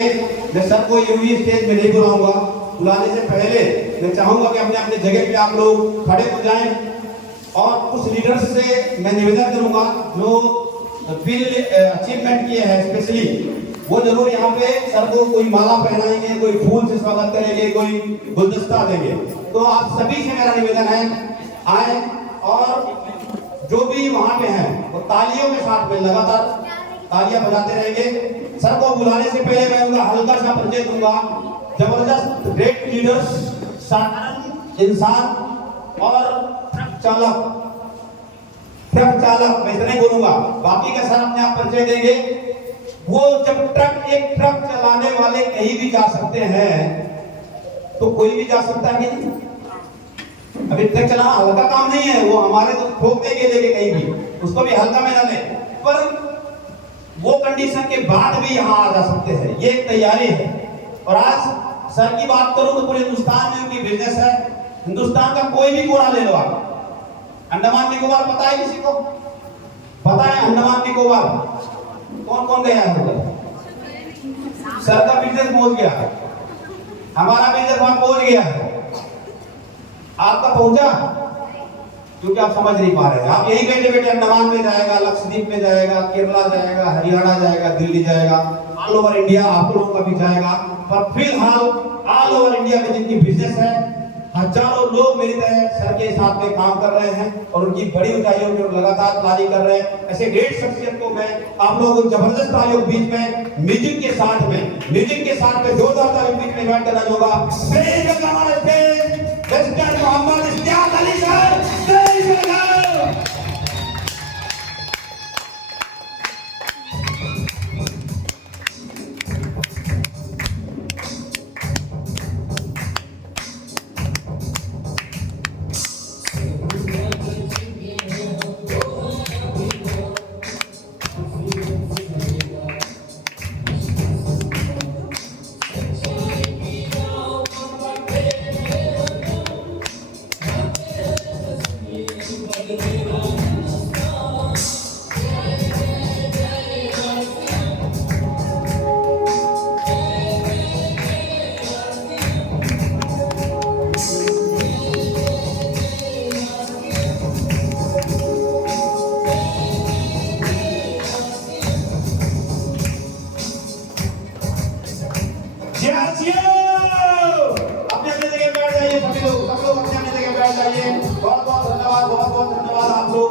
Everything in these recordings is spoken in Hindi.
मैं सर को यूं स्टेज में नहीं बुलाऊंगा। बुलाने से पहले मैं चाहूंगा कि अपने अपने जगह पे आप लोग खड़े हो जाएं और कुछ लीडर्स से मैं निवेदन करूंगा जो फील्ड अचीवमेंट किए हैं स्पेशली वो जरूर यहाँ पे सर को कोई माला पहनाएंगे, कोई फूल से स्वागत करेंगे, कोई गुलदस्ता देंगे। तो आप सभी से मेरा निवेदन है आए और जो भी वहां पे हैं वो तालियों के साथ में लगातार तालियां बजाते रहेंगे। सर को बुलाने से पहले मैं उनका हल्का सा परिचय दूंगा। जबरदस्त ग्रेट लीडर्स, साधारण इंसान और ट्रक चालक मैं इतने बोलूंगा, बाकी का सर अपने आप परिचय देंगे। वो जब एक ट्रक चलाने वाले कहीं भी जा सकते हैं तो कोई भी जा सकता है नहीं। अभी ट्रक चलाना हल्का काम नहीं है, वो हमारे तो ठोक देंगे लेके कहीं भी, उसको भी हल्का में ना ले, पर वो कंडीशन के बाद भी यहाँ आ जा सकते हैं, ये तैयारी है। और आज सर की बात करूं तो पूरे हिंदुस्तान में उनकी बिजनेस है। हिंदुस्तान का कोई भी कोना ले लो आप। अंडमान निकोबार पता है किसी को? पता है अंडमान निकोबार कौन कौन गया है उधर? सर का बिजनेस पहुंच गया है, हमारा बिजनेस वहां पहुंच गया है। आपका पहुंचा? क्योंकि आप समझ नहीं पा रहे हैं। आप यही बैठे बैठे अंडमान में जाएगा, लक्षद्वीप में जाएगा, केरला जाएगा, हरियाणा जाएगा, दिल्ली जाएगा, ऑल ओवर इंडिया आप लोगों का भी जाएगा। पर फिलहाल ऑल ओवर इंडिया में जिनकी बिजनेस है, हजारों लोग मेरी तरह सर के साथ में काम कर रहे हैं और उनकी बड़ी ऊंचाइयों में लगातार प्लानिंग कर रहे हैं। ऐसे ग्रेट शख्सियत को मैं आप लोगों को जबरदस्त तालियों के बीच में म्यूजिक के साथ में जोरदार तालियों के बीच में इन्वाइट करना चाहूंगा। मोहम्मद इश्तियाक अली सर, बहुत धन्यवाद। आप लोग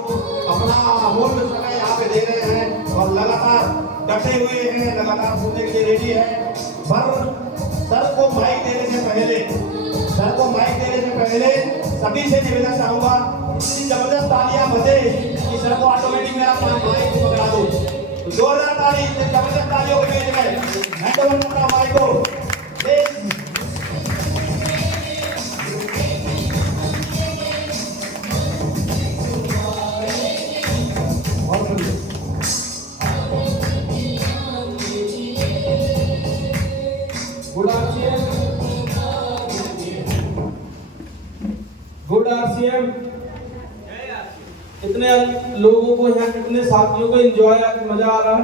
अपना अमूल्य समय यहाँ पे दे रहे हैं और लगातार डटे हुए हैं, लगातार सुनने के लिए रेडी है। पर सर को माइक देने से पहले सभी से निवेदन चाहूंगा, जबरदस्त तालियां बजे कि सर को ऑटोमेटिक मेरा माइक पकड़ा दो। तो जोरदार ताली, जबरदस्त तालियों के बीच में हैंड ओवर करना माइक को। Good RCM. इतने लोगों को यहाँ, कितने साथियों को एंजॉय मजा आ रहा है।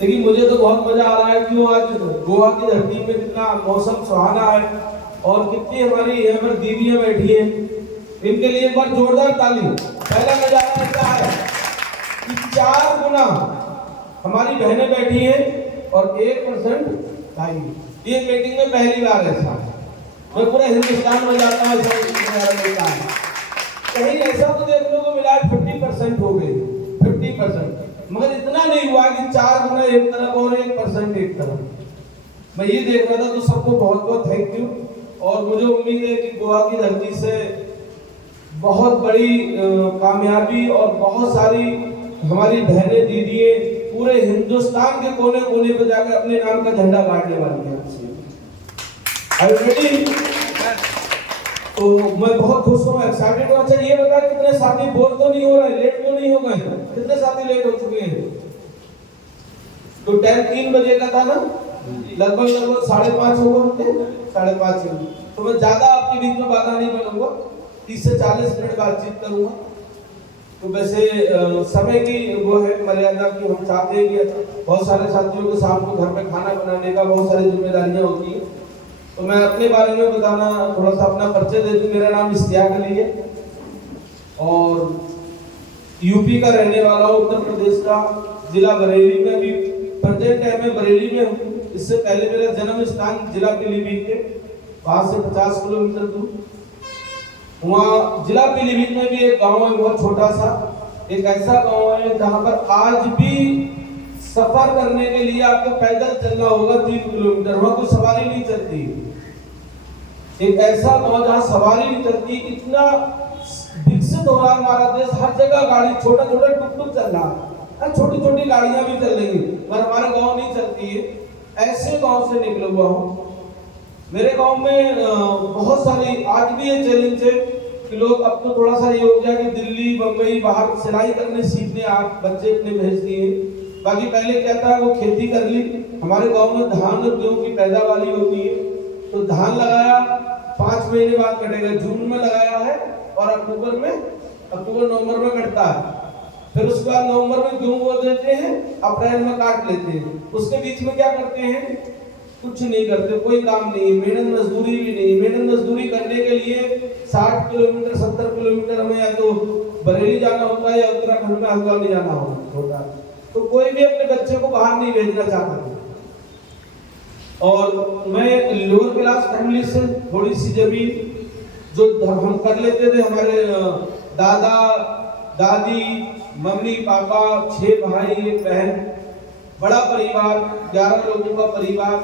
लेकिन मुझे तो बहुत मजा आ रहा है क्यों आज गोवा की धरती में कितना मौसम सुहाना है और कितनी हमारी यहाँ पर दीदियां बैठी हैं। इनके लिए एक बार जोरदार ताली। पहला नजारा ऐसा है कि 4 गुना हमारी बहनें बैठी हैं और 1% भाई। ये मीटिंग में पहली बार ऐसा है। मैं पूरा हिंदुस्तान में जाता हूँ, कहीं ऐसा तो देखने को मिला है 50% हो गए, 50%, मगर इतना नहीं हुआ कि 4 गुना एक तरफ और 1% एक तरफ। मैं ये देख रहा था, तो सबको बहुत बहुत थैंक यू। और मुझे उम्मीद है कि गोवा की धरती से बहुत बड़ी कामयाबी और बहुत सारी हमारी बहनें दीदियां पूरे हिंदुस्तान के कोने कोने पर जाकर अपने नाम का झंडा गाड़ने वाली हैं। तो मैं बहुत खुश हूँ, एक्साइटेड हूँ। अच्छा ये बता, कितने साथी बोर तो नहीं हो रहे, लेट तो नहीं हो गए? कितने साथी लेट हो चुके हैं? तो 3 बजे का था ना, लगभग 5:30 होगा, 5:30। तो मैं ज्यादा आपके बीच में बाधा नहीं बनूंगा, 30 से 40 मिनट बातचीत करूंगा। तो वैसे समय की वो है मर्यादा कि हम चाहते हैं कि बहुत सारे साथियों के शाम को घर में खाना बनाने का बहुत सारी जिम्मेदारियां होती है। तो मैं अपने बारे में बताना, थोड़ा सा अपना परिचय दे दूं। मेरा नाम इश्तियाक अली है और यूपी का रहने वाला हूँ, उत्तर प्रदेश का, जिला बरेली में। भी प्रेजेंट है मैं बरेली में हूँ। इससे पहले मेरा जन्म स्थान जिला पीलीभीत है, वहां से 50 किलोमीटर दूर। वहाँ जिला पीलीभीत में भी एक गांव है बहुत छोटा सा, एक ऐसा गांव है जहाँ पर आज भी सफर करने के लिए आपको पैदल चलना होगा 3 किलोमीटर, वहाँ कोई सवारी नहीं चलती। एक ऐसा गांव जहाँ सवारी नहीं चलती, इतना विकसित हो रहा है हमारा देश, हर जगह गाड़ी, छोटा छोटा टुक टुक चल रहा है, छोटी छोटी गाड़ियां भी चल रही, पर हमारे गांव नहीं चलती है। ऐसे गांव से निकला हुआ हूँ। मेरे गांव में बहुत सारी आज भी ये चैलेंज है कि लोग, अब तो थोड़ा सा ये हो गया कि दिल्ली बम्बई बाहर सिलाई करने सीखने आप बच्चे अपने भेज दिए। बाकी पहले क्या था, वो खेती कर ली। हमारे गांव में धान और गेहूं की पैदावारी होती है, तो धान लगाया 5 महीने बाद कटेगा, जून में लगाया है और अक्टूबर नवंबर में कटता है। फिर उसके बाद नवंबर में गेहूं बो देते हैं, अप्रैल में काट लेते हैं। उसके बीच में क्या करते हैं, कुछ नहीं करते, कोई काम नहीं है, मेहनत मजदूरी भी नहीं। मेहनत मजदूरी करने के लिए 60 किलोमीटर 70 किलोमीटर हमें या तो बरेली जाना होता है या उत्तराखंड में हल्द्वानी जाना होता है। तो कोई भी अपने बच्चे को बाहर नहीं भेजना चाहता है। और मैं लोअर क्लास फैमिली से, थोड़ी सी जमीन जो हम कर लेते थे, हमारे दादा दादी मम्मी पापा 6 भाई 1 बहन, बड़ा परिवार 11 लोगों का परिवार।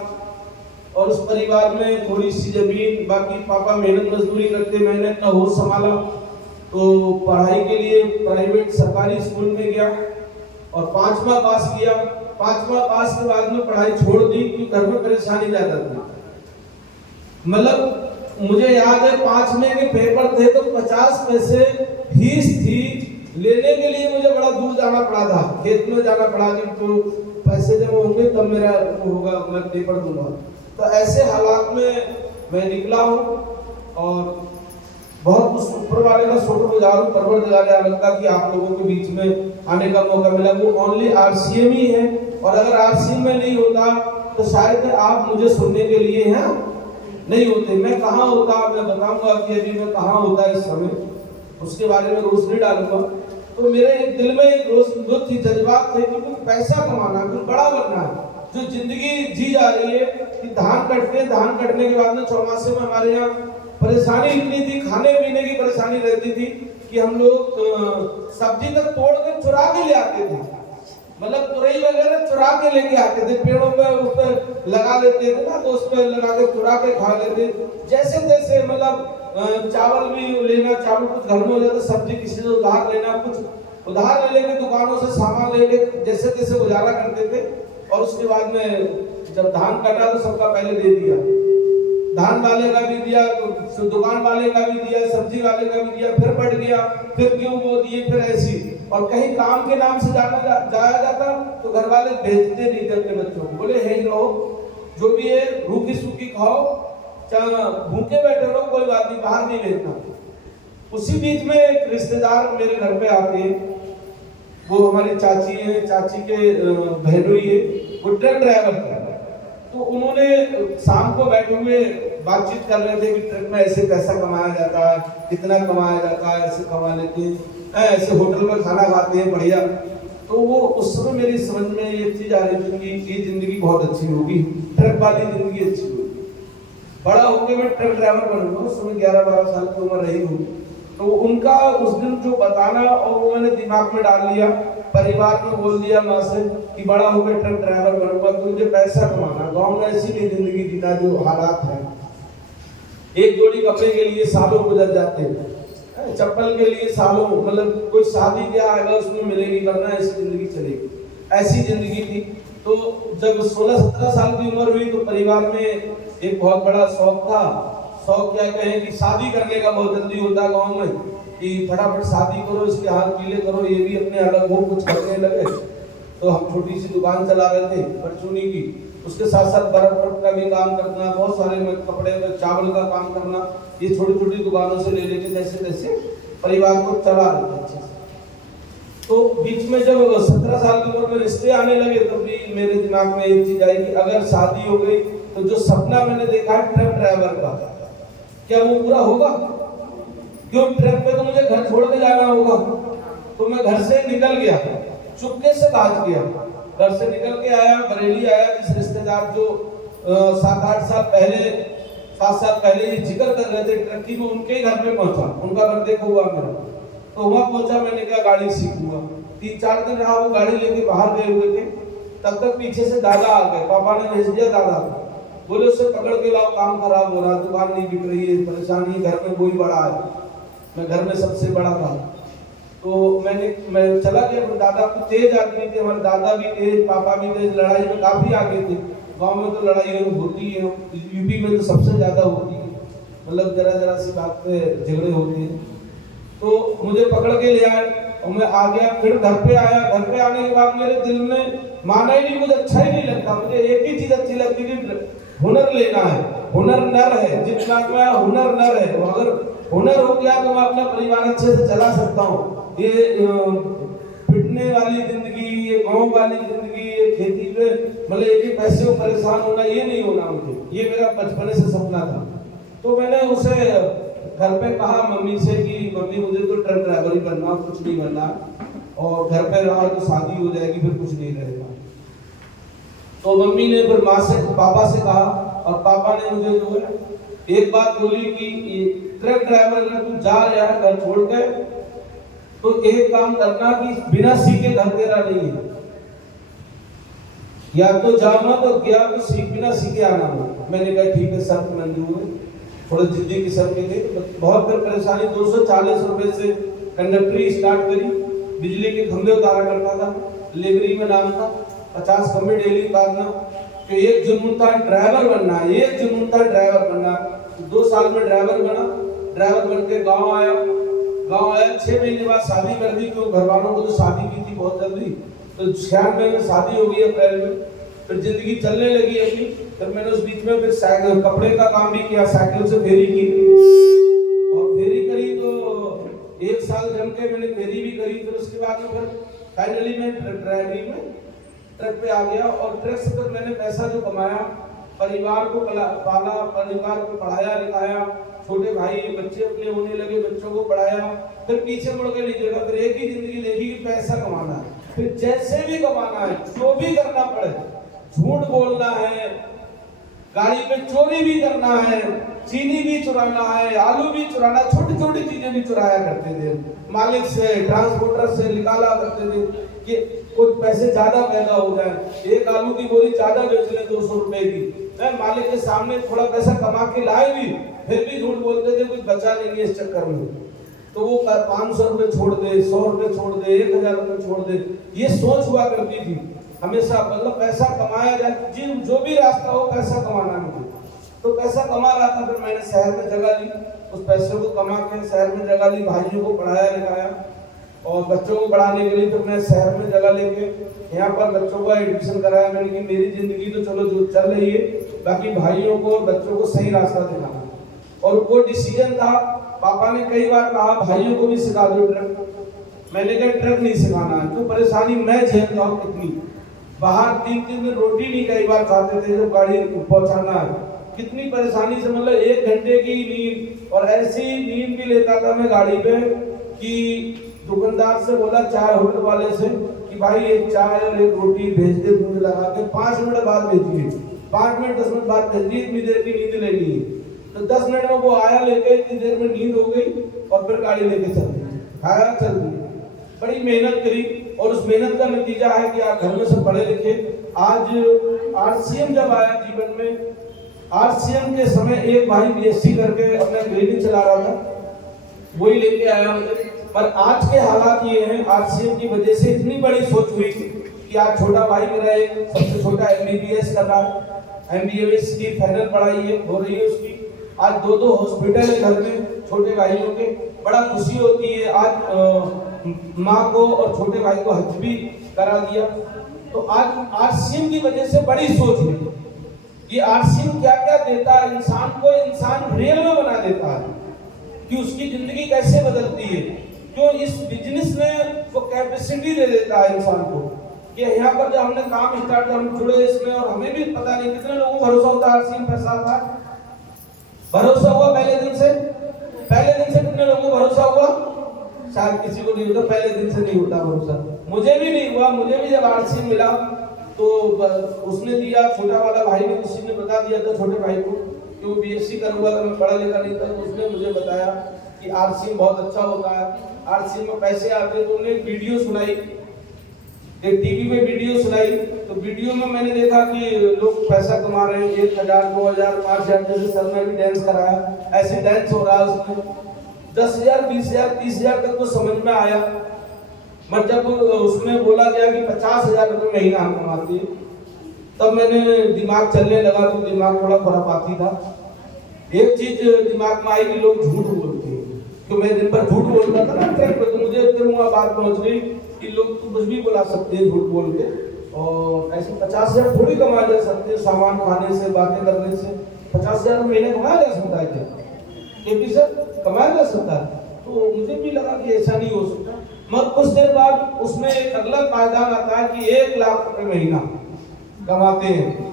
और उस परिवार में थोड़ी सी जमीन, बाकी पापा मेहनत मजदूरी करते, मैंने अपना होश संभाला। तो पढ़ाई के लिए प्राइवेट सरकारी स्कूल में गया और 5वां पास किया। 5वां पास के बाद में पढ़ाई छोड़ दी क्योंकि घर में परेशानी ज्यादा थी। मतलब मुझे याद है 5वें के पेपर थे तो 50 पैसे फीस थी, लेने के लिए मुझे बड़ा दूर जाना पड़ा था, खेत में जाना पड़ा कि तो पैसे जब होंगे तब मेरा होगा, मैं पेपर दूंगा। तो ऐसे हालात में मैं निकला हूँ और बहुत उस ऊपर वाले का शुक्रगुजार हूँ, परवरदिगार आलम का, कि आप लोगों के बीच में आने का मौका मिला। वो ओनली आरसीएम ही है, और अगर आरसीएम में नहीं होता तो शायद आप मुझे सुनने के लिए हैं नहीं होते। मैं कहाँ होता, मैं बताऊंगा कि अभी मैं कहाँ होता इस समय, उसके बारे में रोशनी डालूंगा। तो मेरे दिल में एक रोज थी, जज्बात थे कि कुछ पैसा कमाना, कुछ बड़ा बनना है। जो जिंदगी जी जा रही है कि धान कटने के बाद में चौमासे में हमारे यहाँ परेशानी इतनी थी, खाने पीने की परेशानी रहती थी कि हम लोग सब्जी तक तोड़ के चुरा के ले आते थे। मतलब तुरई वगैरह चुरा के लेके आते थे, पेड़ों पे उस पर लगा लेते थे ना, तो उस पर लगा के चुरा के खा लेते जैसे तैसे। मतलब चावल भी लेना, चावल कुछ घर में हो जाता, सब्जी किसी से उधार लेना, कुछ उधार ले लेके दुकानों से सामान ले लेके जैसे तैसे गुजारा करते थे। और उसके बाद में जब धान कटा तो सबका पहले दे दिया, धान वाले का भी दिया, दुकान वाले का भी दिया, सब्जी वाले का भी दिया, फिर बढ़ गया, फिर गेहूं बो दिए, फिर ऐसी। और कहीं काम के नाम से जाया जाता तो घर वाले भेजते नहीं थे अपने बच्चों को, बोले है ही रहो, जो भी है रूखी सूखी खाओ, चाहे भूखे बैठे रहो, कोई बात नहीं, बाहर नहीं भेजना। उसी बीच में एक रिश्तेदार मेरे घर पे आते हैं, वो हमारी चाची है, चाची के बहनोई है, वो ट्रक ड्राइवर था। तो उन्होंने शाम को बैठे हुए बातचीत कर रहे थे कि ट्रक में ऐसे पैसा कमाया जाता है, कितना कमाया जाता है, ऐसे कमा लेते हैं, ऐसे होटल में खाना खाते हैं बढ़िया। तो वो उस समय मेरी समझ में ये चीज आ रही थी कि ये जिंदगी बहुत अच्छी होगी, ट्रक वाली जिंदगी अच्छी होगी। बड़ा होकर मैं ट्रक ड्राइवर बनूंगा, उस समय 11-12 साल की उम्र रही होगी। तो उनका उस दिन जो बताना, और वो मैंने दिमाग में डाल लिया, परिवार में बोल दिया माँ से कि बड़ा होकर ट्रक ड्राइवर बनूंगा, तो मुझे पैसा कमाना, गांव में ऐसी नहीं जिंदगी जीना जो हालात है। एक जोड़ी कपड़े के लिए सालों गुजर जाते हैं, चप्पल के लिए सालों, मतलब कोई शादी ब्याह आएगा उसमें मिलेगी, वरना ऐसी जिंदगी चलेगी, ऐसी जिंदगी थी। तो जब 16-17 साल की उम्र हुई तो परिवार में एक बहुत बड़ा शौक था। शौक क्या कहें कि शादी करने का बहुत जल्दी होता है गाँव में, कि फटाफट शादी करो, इसके हाथ पीले करो, ये भी अपने अलग हो, कुछ करने लगे। तो हम छोटी सी दुकान चला रहे थे परचूनी की, उसके साथ साथ बर्फ का भी काम करना, बहुत सारे कपड़े में चावल का काम करना, ये छोटी छोटी दुकानों से ले लेके जैसे तैसे परिवार को चला रहे थे अच्छे से। तो बीच में जब 17 साल की उम्र में रिश्ते आने लगे तब भी मेरे दिमाग में एक चीज आई कि अगर शादी हो गई तो जो सपना मैंने देखा है ट्रक ड्राइवर का, क्या वो पूरा होगा? क्यों, ट्रक पे तो मुझे घर छोड़ के जाना होगा। तो मैं घर से निकल गया, चुपके से भाग गया, घर से निकल के आया, बरेली आया। जिस रिश्तेदार जो 7-8 साल पहले 7 साल पहले ये जिक्र कर रहे थे ट्रकी में, उनके ही घर में पहुंचा, उनका बर्थडे को हुआ मेरा। तो वहां पहुंचा, मैंने कहा गाड़ी सीखूंगा। 3-4 दिन रहा, वो गाड़ी लेके बाहर गए हुए थे, तब तक पीछे से दादा आ गए। पापा ने भेज दिया दादा को, बोले उससे पकड़ के लाओ, काम खराब हो रहा, दुकान नहीं बिक रही है, परेशानी, घर में कोई बड़ा है। मैं घर में सबसे बड़ा था। तो मैं चला गया। दादा को तेज आदमी थे, हमारे दादा भी तेज, पापा भी तेज, लड़ाई में काफी आगे थे। गांव में तो लड़ाई होती है, यूपी में तो सबसे ज्यादा होती है, मतलब जरा सी बात पे झगड़े होते हैं। तो मुझे पकड़ के ले आए और मैं आ गया। फिर घर पे आया। घर पे आने के बाद मेरे दिल में माना ही नहीं, मुझे अच्छा ही नहीं लगता। मुझे एक ही चीज अच्छी लगती थी, हुनर लेना है। हुनर नर है, जिस बात में हुनर नर है, तो अगर हुनर हो गया तो मैं अपना परिवार अच्छे से चला सकता हूँ। ये पिटने वाली जिंदगी, ये गांव वाली जिंदगी, ये खेती पे मतलब एक ही पैसे को परेशान होना, ये नहीं होना मुझे। ये मेरा बचपन से सपना था। तो मैंने उसे घर पे कहा मम्मी से कि मम्मी मुझे तो ट्रक ड्राइवर ही बनना, कुछ नहीं बनना, और घर पे रहा तो शादी हो जाएगी, फिर कुछ नहीं रहेगा। तो मम्मी ने फिर माँ से पापा से कहा, और पापा ने मुझे जो है एक बात बोली कि ट्रक ड्राइवर अगर तू जा रहा है घर छोड़ के, तो एक काम करना कि बिना सीखे घर तेरा नहीं है, या तो जाना तो गया तो बिना सीखे आना हो। मैंने कहा ठीक है सर, मंजूर है। थोड़े जिद्दी किस्म के थे, बहुत फिर परेशानी। 240 रुपए से कंडक्टरी स्टार्ट करी, बिजली के खंभे उतारा करता था, लेबरी में नाम था, 50 खंभे डेली उतारना। तो एक जुनून था ड्राइवर बनना, एक जुनून था ड्राइवर बनना। 2 साल में ड्राइवर बना। ड्राइवर बन के गाँव आया। 6 महीने बाद शादी कर दी, क्यों घर वालों को तो शादी की थी बहुत जल्दी। तो 96 में शादी हो गई अप्रैल में। फिर जिंदगी चलने लगी अपनी। फिर मैंने उस बीच में फिर साइकिल कपड़े का काम भी किया, साइकिल से फेरी की, और फेरी करी तो 1 साल जम के मैंने फेरी भी करी। फिर उसके बाद में फिर फाइनली मैं ड्राइवरी में ट्रक पे आ गया। और ट्रक से फिर मैंने पैसा जो कमाया, परिवार को पाला, परिवार को पढ़ाया लिखाया, छोटे भाई बच्चे अपने होने लगे, बच्चों को पढ़ाया। फिर पीछे मुड़ के नहीं देखा, फिर एक ही जिंदगी देखी कि पैसा कमाना है, फिर जैसे भी कमाना है, जो भी करना पड़े, झूठ बोलना है, गाड़ी पे चोरी भी करना है, चीनी भी चुराना है, आलू भी चुराना, छोटी छोटी चीजें भी चुराया करते थे। मालिक से, ट्रांसपोर्टर से निकाला करते थे कि कुछ पैसे ज्यादा पैदा हो जाए। एक आलू की बोरी ज्यादा बेच ले 200 रुपए की, मैं मालिक के सामने थोड़ा पैसा कमा के लाए भी, फिर भी झूठ बोलते थे, कुछ बचा नहीं इस चक्कर में। तो वो 500 रुपए छोड़ दे, 100 रुपए छोड़ दे, 1000 रुपए छोड़ दे, ये सोच हुआ करती थी हमेशा। मतलब पैसा कमाया जाए, जो भी रास्ता हो पैसा कमाना मुझे। तो पैसा कमा रहा था। फिर मैंने शहर में जगह ली, उस पैसे को कमा के शहर में जगह ली, भाइयों को पढ़ाया लिखाया, और बच्चों को पढ़ाने के लिए तो मैं शहर में जगह लेके यहाँ पर बच्चों का एडमिशन कराया मैंने कि मेरी जिंदगी तो चलो जो चल रही है, बाकी भाइयों को बच्चों को सही रास्ता दिखाना। और वो डिसीजन था। पापा ने कई बार कहा भाइयों को भी सिखा दो ट्रक, मैंने कहा ट्रक नहीं सिखाना है, तो परेशानी मैं झेलता हूँ कितनी। बाहर 3-3 दिन रोटी नहीं कई बार खाते थे, जब गाड़ी पहुंचाना है कितनी परेशानी से, मतलब 1 घंटे की नींद, और ऐसी नींद भी लेता था मैं गाड़ी पे कि दुकानदार से बोला चाय होटल वाले से कि भाई एक चाय और एक रोटी भेज दे दूध लगा के, 5 मिनट बाद भेजिए, 5 मिनट 10 मिनट बाद भेज दी, इतनी देर की नींद लेनी है। तो 10 मिनट में वो आया लेके, इतनी देर में नींद हो गई, और फिर गाड़ी लेके चल दी, खाया चल दी। बड़ी मेहनत करी, और उस मेहनत का नतीजा है कि आप घर में सब पढ़े लिखे। आज आरसीएम जब आया जीवन में, आरसीएम के समय एक भाई बीएससी करके अपना क्लिनिक चला रहा था, वही लेके आया मुझे। पर आज के हालात ये हैं, आरसीएम की वजह से इतनी बड़ी सोच हुई कि आज छोटा भाई मेरा एक सबसे छोटा एमबीबीएस कर रहा है, एमबीबीएस की फाइनल पढ़ाई हो रही है उसकी। आज 2 हॉस्पिटल है घर में छोटे भाइयों के, बड़ा खुशी होती है। आज माँ को और छोटे भाई को हज भी करा दिया। तो आज आरसीएम की वजह से बड़ी सोच हुई। ये आरसीएम क्या क्या देता है इंसान को, इंसान रियल में बना देता है कि उसकी जिंदगी कैसे बदलती है। क्यों इस बिजनेस ने वो कैपेसिटी दे देता है इंसान को कि यहाँ पर जब हमने काम स्टार्ट किया, हम जुड़े इसमें, और हमें भी पता नहीं कितने लोगों को भरोसा होता है आरसीएम पैसा आता है। भरोसा हुआ पहले दिन से कितने लोगों को भरोसा हुआ? शायद किसी को नहीं होता, पहले दिन से नहीं होता भरोसा। मुझे भी नहीं हुआ। मुझे भी जब आरसीएम मिला तो उसने दिया, छोटा वाला भाई ने, किसी ने बता दिया था छोटे भाई को कि वो बीएससी कर हुआ था, मैं पढ़ा लिखा नहीं था, तो उसने मुझे बताया कि आरसीएम बहुत अच्छा होता है, आरसीएम में पैसे आते हैं। तो उन्होंने वीडियो सुनाई, एक टीवी में वीडियो सुनाई, तो वीडियो में मैंने देखा कि लोग पैसा कमा रहे हैं, 1000, 2000, 5000, जैसे सर ने भी डांस कराया, ऐसे डांस हो रहा है उसमें। 10,000, 20,000, 30,000 तक तो समझ में आया। मगर जब उसमें बोला गया कि 50,000 रुपये महीना हम कमाते हैं, तब मैंने दिमाग चलने लगा, तो दिमाग थोड़ा खुरापाती था। एक चीज दिमाग में आई कि लोग झूठ बोलते हैं, तो मैं दिन भर झूठ बोलता था ना ट्रैक पे, तो मुझे फिर वहाँ बात पहुँच गई कि लोग तो कुछ भी बुला सकते हैं झूठ बोल के, और ऐसे 50,000 थोड़ी कमा जा सकते हैं सामान खाने से, बातें करने से। 50,000 महीने कमाया जा सकता है क्या? केपी सर, कमाया जा सकता है? तो मुझे भी लगा कि ऐसा नहीं हो सकता। मगर कुछ देर बाद उसमें एक अगला पायदान आता है कि 1 लाख रुपए महीना कमाते हैं।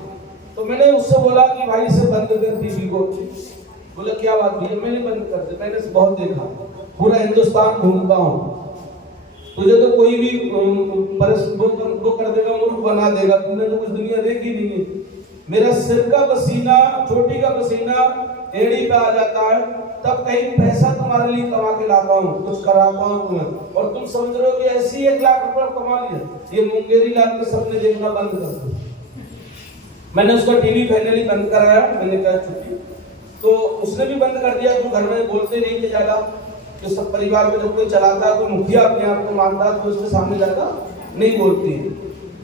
तो मैंने उससे बोला कि भाई इसे बंद कर टीवी को। बोला क्या बात भैया? मैंने बंद कर दिया, मैंने बहुत देखा, पूरा हिंदुस्तान घूमता हूँ, तुझे तो कोई भी वो कर देगा, मूर्ख बना देगा, तूने तो कुछ दुनिया देखी नहीं है। मेरा सिर का पसीना, चोटी का पसीना एड़ी पे आ जाता है, तब कहीं पैसा तुम्हारे लिए कमा के लाता हूँ, कुछ कराता हूँ तुम्हें, और तुम समझ रहे हो कि ऐसी 1 लाख रुपए कमा लिया। ये मुंगेरी लाल के सपने देखना बंद कर दो। मैंने उसका टीवी फाइनली बंद कराया, मैंने कहा छुट्टी। तो उसने भी बंद कर दिया। तो घर में बोलते नहीं थे ज्यादा, कि सब परिवार में जब कोई चलाता है, कोई मुखिया अपने आप को मानता है, तो उसके सामने ज्यादा नहीं बोलती।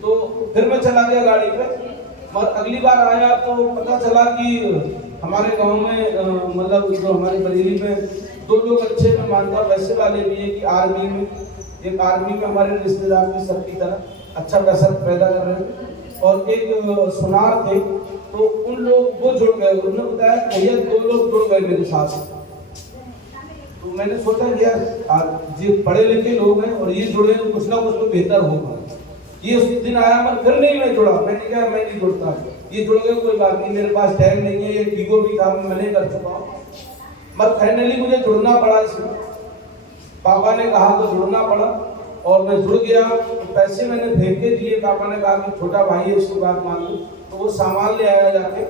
तो फिर मैं चला गया गाड़ी पे, और अगली बार आया तो पता चला कि हमारे गांव में मतलब जो हमारे बरेली में 2 लोग अच्छे, मैं मानता पैसे वाले भी हैं, कि आर्मी में, एक आर्मी में हमारे रिश्तेदार भी सबकी तरह अच्छा पैसा पैदा कर रहे थे, और एक सुनार थे। तो उन लोग वो जुड़ गए, उन्होंने बताया भैया 2 लोग जुड़ गए मेरे साथ। तो मैंने सोचा यार ये पढ़े लिखे लोग हैं और ये जुड़े तो कुछ ना कुछ तो बेहतर होगा। ये उस दिन आया, मगर फिर नहीं मैं जुड़ा। मैंने कहा मैं नहीं जुड़ता, ये जुड़ गए कोई बात नहीं, मेरे पास टाइम नहीं है, ये ईगो भी था, मैं नहीं कर चुका हूँ। मगर फाइनली मुझे जुड़ना पड़ा इसमें, पापा ने कहा तो जुड़ना पड़ा, और मैं जुड़ गया। तो पैसे मैंने फेंक के दिए, पापा ने कहा कि छोटा भाई है उसकी बात मान लो। तो वो सामान ले आया जाके,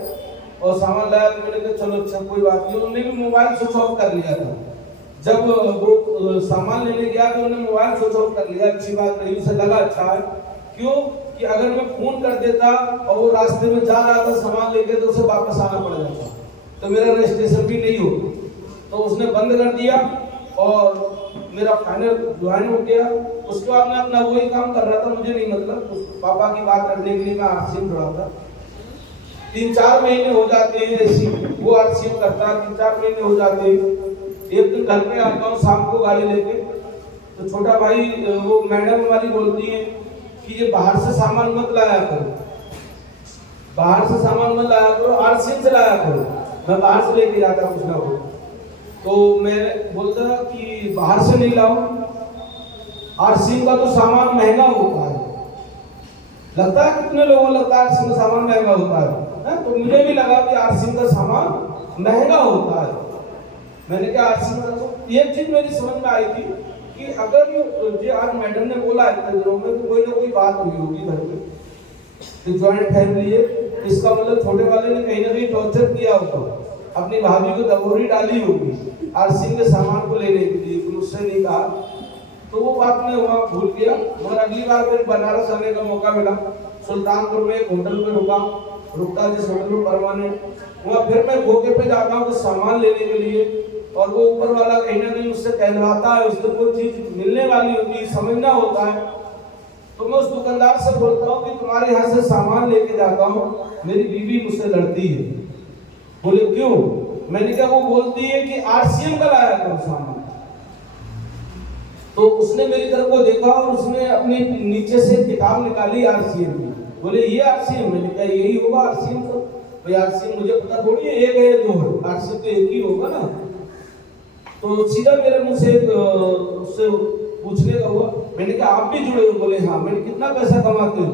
और सामान लाया तो मैंने कहा चलो अच्छा कोई बात नहीं। उन्होंने भी मोबाइल स्विच ऑफ कर लिया था। जब वो सामान लेने गया तो उन्होंने मोबाइल स्विच ऑफ कर लिया, अच्छी बात नहीं, उसे लगा अच्छा है। क्यों कि अगर मैं फोन कर देता और वो रास्ते में जा रहा था सामान लेके, तो उसे वापस आना पड़ जाता, तो मेरा रजिस्ट्रेशन भी नहीं होता। तो उसने बंद कर दिया और मेरा फाइनल ज्वाइन हो गया। उसके बाद मैं अपना वही काम कर रहा था, मुझे नहीं मतलब पापा की बात करने के लिए मैं आरसीएम जुड़ा था। 3-4 महीने हो जाते हैं ऐसी, वो आरसीएम करता है, 3-4 महीने हो जाते हैं। एक दिन घर पे आता हूँ शाम को गाड़ी लेके, तो छोटा भाई वो मैडम हमारी बोलती है कि ये बाहर से सामान मत लाया करो, बाहर से सामान मत लाया करो, आरसीएम से लाया करो। मैं बाहर से लेके जाता कुछ ना कुछ। तो मैं बोलता कि बाहर से नहीं लाओ, आरसीएम का तो सामान महंगा होता है। लगता है कितने लोगों को लगता है आरसीएम का सामान महंगा होता है? तो मुझे भी लगा कि आरसीएम का सामान महंगा होता है। मैंने कहा आरसीएम का, तो एक चीज मेरी समझ में आई थी कि अगर ये आज मैडम ने बोला इतने दिनों में, तो कोई ना कोई बात हुई होगी घर में, जॉइंट फैमिली है, इसका मतलब छोटे वाले ने कहीं ना कहीं टॉर्चर किया होगा, अपनी भाभी को दबोरी डाली होगी आरसीएम के सामान को लेने के लिए, मुझसे नहीं कहा। तो वो बात मैं वहाँ भूल गया। मगर अगली बार फिर बनारस आने का मौका मिला, सुल्तानपुर में एक होटल में रुकता जिस होटल में परमानेंट, वहाँ फिर मैं धोखे पे जाता हूँ कुछ सामान लेने के लिए, और वो ऊपर वाला कहीं ना कहीं उससे कहलवाता है, उसको कोई चीज मिलने वाली होती है, समझना होता है। तो मैं उस दुकानदार से बोलता हूँ कि तुम्हारे यहाँ से सामान लेके जाता हूँ, मेरी बीवी मुझसे लड़ती है। बोले क्यों? मैंने कहा वो बोलती है कि आरसीएम का लाया करो सामान। तो उसने मेरी तरफ को देखा और उसने अपने नीचे से किताब निकाली आरसीएम की। बोले ये आरसीएम? मैंने कहा यही होगा आरसीएम। तो भाई आरसीएम मुझे पता थोड़ी है एक है 2 है, आरसीएम तो एक ही होगा ना। तो सीधा मेरे मुंह से उससे पूछने का हुआ, मैंने कहा आप भी जुड़े हो? बोले हाँ। मैंने कितना पैसा कमाते हो?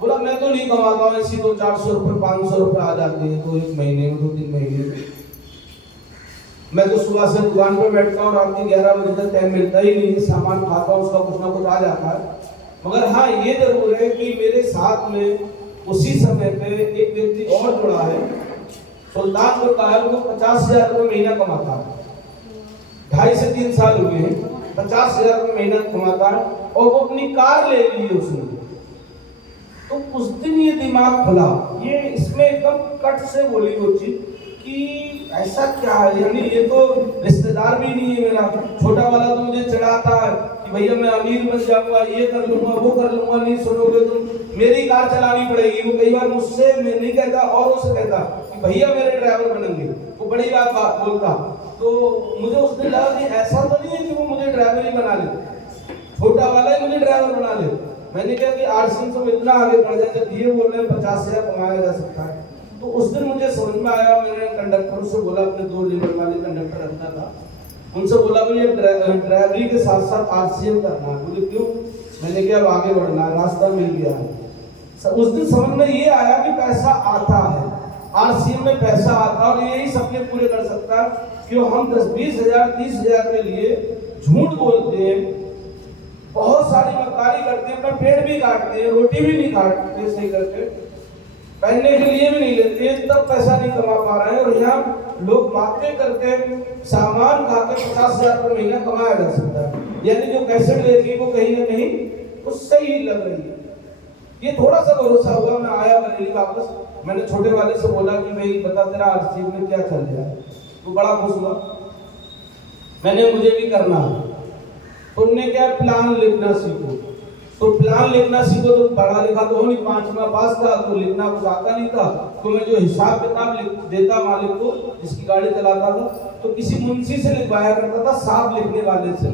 बोला मैं तो नहीं कमाता हूँ, ऐसी तो 400 रुपये 500 रुपये आ जाते हैं तो एक महीने में 2-3 महीने में। मैं तो सुबह से दुकान पर बैठता हूँ, रात के 11 बजे तक टाइम मिलता ही नहीं है, सामान खाता हूँ उसका कुछ ना कुछ आ जाता है। मगर हाँ ये जरूर है कि मेरे साथ में उसी समय पे एक व्यक्ति और जुड़ा है, सुल्तानपुर का है, वो 50,000 रुपये महीना कमाता है। 2.5 से 3 साल हुए हैं, 50,000 रुपये महीना कमाता है और वो अपनी कार ले ली है उसने। तो उस दिन ये दिमाग खुला, ये इसमें एकदम कट से बोली वो चीज कि ऐसा क्या है, यानी ये तो रिश्तेदार भी नहीं है मेरा। छोटा वाला तो मुझे चढ़ाता है कि भैया मैं अमीर बन जाऊंगा, ये कर लूंगा वो कर लूंगा, नहीं सुनोगे तुम, मेरी कार चलानी पड़ेगी। वो कई बार मुझसे मैं नहीं कहता औरों से कहता कि भैया मेरे ड्राइवर बनेंगे, वो बड़ी बात बोलता। तो मुझे उस दिन लगा कि ऐसा तो नहीं है कि वो मुझे ड्राइवर ही बना ले, छोटा वाला ही मुझे ड्राइवर बना ले। मैंने कहा कि आरसीएम से इतना आगे बढ़ जाए, जब ये बोल रहे हैं 50,000 कमाया जा सकता है। तो उस दिन मुझे समझ में आया, मैंने कंडक्टर से बोला, अपने 2 लेवल वाले कंडक्टर रखता था, उनसे बोला भैया ड्राइवरी के साथ साथ आरसीएम करना है। बोले क्यों? मैंने कहा अब आगे बढ़ना है, रास्ता मिल गया है। उस दिन समझ में ये आया कि पैसा आता है, आरसीएम में पैसा आता है और यही सपने पूरे कर सकता है। क्यों हम 10-20,000 30,000 के लिए झूठ बोलते हैं, बहुत सारी मक्कारी करते हैं, अपना पेट भी काटते हैं, रोटी भी नहीं काटते सही करके, पहनने के लिए भी नहीं लेते, तब पैसा नहीं कमा पा रहे हैं। और यहाँ लोग बातें करके सामान खा के 50,000 रुपये महीना कमाया जा सकता है। यानी जो कैसेट देखी वो कहीं ना कहीं उससे ही लग रही है। ये थोड़ा सा भरोसा हुआ, मैं आया बरेली वापस, मैंने छोटे वाले से बोला कि भाई बता तेरा आरसीएम में क्या चल रहा है। तो बड़ा खुश हुआ, मैंने मुझे भी करना है। तो उन्होंने क्या प्लान लिखना सीखो, तो प्लान लिखना सीखो। तो पढ़ा लिखा तो हो नहीं, 5वां पास था, तो लिखना कुछ आता नहीं था। तो मैं जो हिसाब किताब देता मालिक को, जिसकी गाड़ी चलाता था, तो किसी मुंशी से लिखवाया करता था, साफ लिखने वाले से।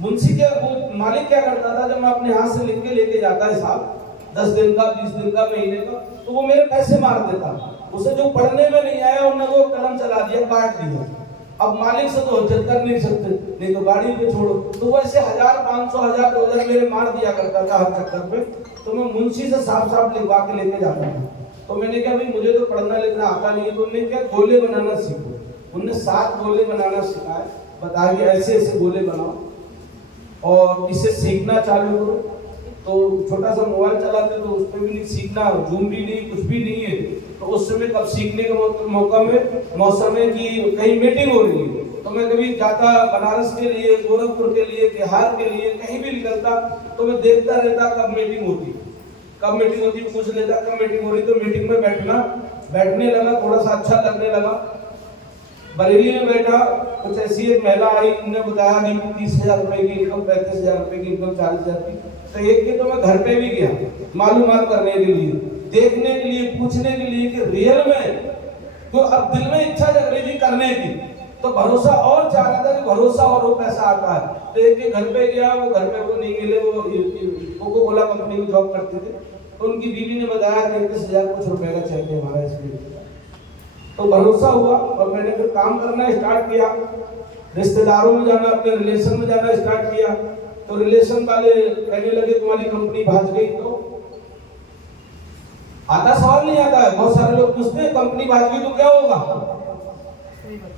मुंशी क्या, वो मालिक क्या करता था, जब मैं अपने हाथ से लिख के लेके जाता है साहब 10 दिन का 20 दिन का महीने का, तो वो मेरे पैसे मार देता। उसे जो पढ़ने में नहीं आया उन्होंने वो कलम चला दिया, काट दिया। अब मालिक से तो हजत कर नहीं सकते, नहीं तो गाड़ी पे छोड़ो। तो वो ऐसे 1000 500 1000 2000 मेरे मार दिया करता था हर चक्कर पे। तो मैं मुंशी से साफ साफ लिखवा के लेके जाता था। तो मैंने कहा भाई मुझे तो पढ़ना लिखना आता नहीं है। तो उन्होंने क्या गोले बनाना सीखो, उनने 7 गोले बनाना सिखाए, बताया कि ऐसे ऐसे गोले बनाओ और इसे सीखना चालू करो। तो छोटा सा मोबाइल चलाते तो उस पर भी नहीं सीखना, जूम भी नहीं, कुछ भी नहीं है। तो उस समय कब सीखने के मौका में मौसम है कि कहीं मीटिंग हो रही है, तो मैं कभी जाता बनारस के लिए, गोरखपुर के लिए, बिहार के लिए, कहीं भी निकलता तो मैं देखता रहता कब मीटिंग होती, कब मीटिंग होती, पूछ लेता कब मीटिंग हो रही। तो मीटिंग में बैठने लगा, थोड़ा सा अच्छा लगने लगा। बरेली में बैठा, कुछ ऐसी एक महिला आई, उन्होंने बताया कि 30,000 रुपए की इनकम, 35,000 रुपए की इनकम, 40,000 की। तो एक के तो मैं घर पे भी गया मालूमात करने के लिए, देखने के लिए, पूछने के लिए कि रियल में, तो अब दिल में इच्छा जग रही थी करने की, तो भरोसा और चाह रहा था कि भरोसा और वो पैसा आता है। तो एक के घर पे गया, वो घर पे वो नहीं मिले, वो कोका-कोला कंपनी में जॉब करते थे। तो उनकी बीवी ने बताया कि 31,000 कुछ रुपए का चाहिए हमारा इसमें। तो भरोसा हुआ और मैंने फिर काम करना स्टार्ट किया, रिश्तेदारों में जाना, अपने रिलेशन में जाना स्टार्ट किया। तो रिलेशन वाले कहने लगे तुम्हारी कंपनी भाग गई। तो आता सवाल नहीं आता है, बहुत सारे लोग पूछते हैं कंपनी भाग गई तो क्या होगा।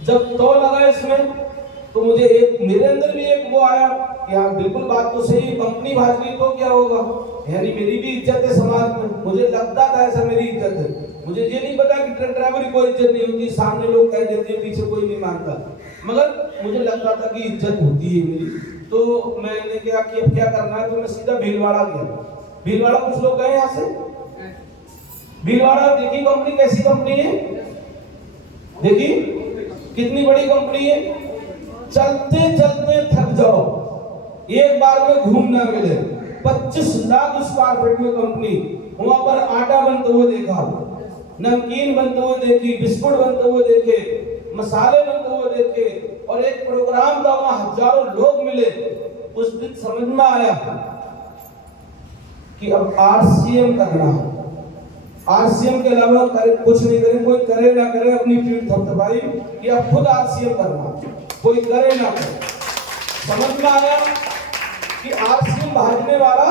जब तो लगा इसमें, तो मुझे एक, मेरे अंदर भी एक वो आया कि हाँ बिल्कुल बात तो सही है, कंपनी भाग गई तो क्या होगा, यानी मेरी भी इज्जत है समाज में। मुझे लगता था ऐसा मेरी इज्जत है, मुझे ये नहीं पता कि ट्रक ड्राइवर की कोई इज्जत नहीं होती, सामने लोग कह देते हैं, पीछे कोई नहीं मानता, मगर मुझे लगता था कि इज्जत होती है मेरी। तो मैंने कहा कि अब क्या करना है, तो मैं सीधा भीलवाड़ा गया। भीलवाड़ा कुछ लोग गए यहाँ से, भीलवाड़ा देखी कंपनी कैसी कंपनी है, देखी कितनी बड़ी कंपनी है। चलते चलते थक जाओ, एक बार में घूमना मिले। 25 लाख स्क्वायर फीट में कंपनी, वहां पर आटा बनते हुए देखा, नमकीन बनते हुए देखी, बिस्कुट बनते हुए देखे, मसाले बनते हुए देखे, और एक प्रोग्राम था वहां हजारों लोग मिले। उस दिन समझ में आया कि अब आरसीएम करना है, आरसीएम के अलावा कुछ नहीं करें, कोई करे ना करे, अपनी पीठ थपथपाई कि अब खुद आरसीएम करना, कोई करे ना करे। समझ में आया कि आरसीएम भाजने वाला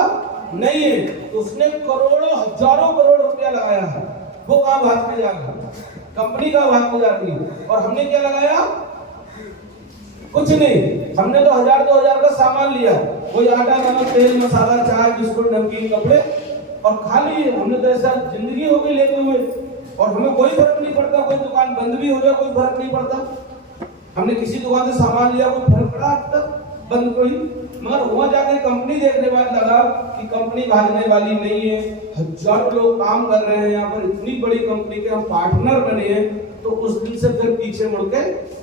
नहीं है, तो उसने करोड़ों हजारों करोड़ रुपया लगाया है, वो कहाँ भाज के जाएगा, कंपनी का भाग में जाती है। और हमने क्या लगाया, कुछ नहीं, हमने तो 1000-2000 का सामान लिया, कोई आटा नमक तेल मसाला चाय बिस्कुट नमकीन कपड़े और खा लिए। हमने तो ऐसा जिंदगी हो गई लेते हुए, और हमें कोई फर्क नहीं पड़ता, कोई दुकान बंद भी हो जाए कोई फर्क नहीं पड़ता। हमने किसी दुकान से सामान लिया, कोई फर्क पड़ा अब तक बंद कोई। मगर वहां जाके कंपनी देखने बाद लगा कि कंपनी भागने वाली नहीं है, हजारों लोग काम कर रहे हैं यहाँ पर, इतनी बड़ी कंपनी के हम पार्टनर बने हैं। तो उस दिन से फिर पीछे मुड़ के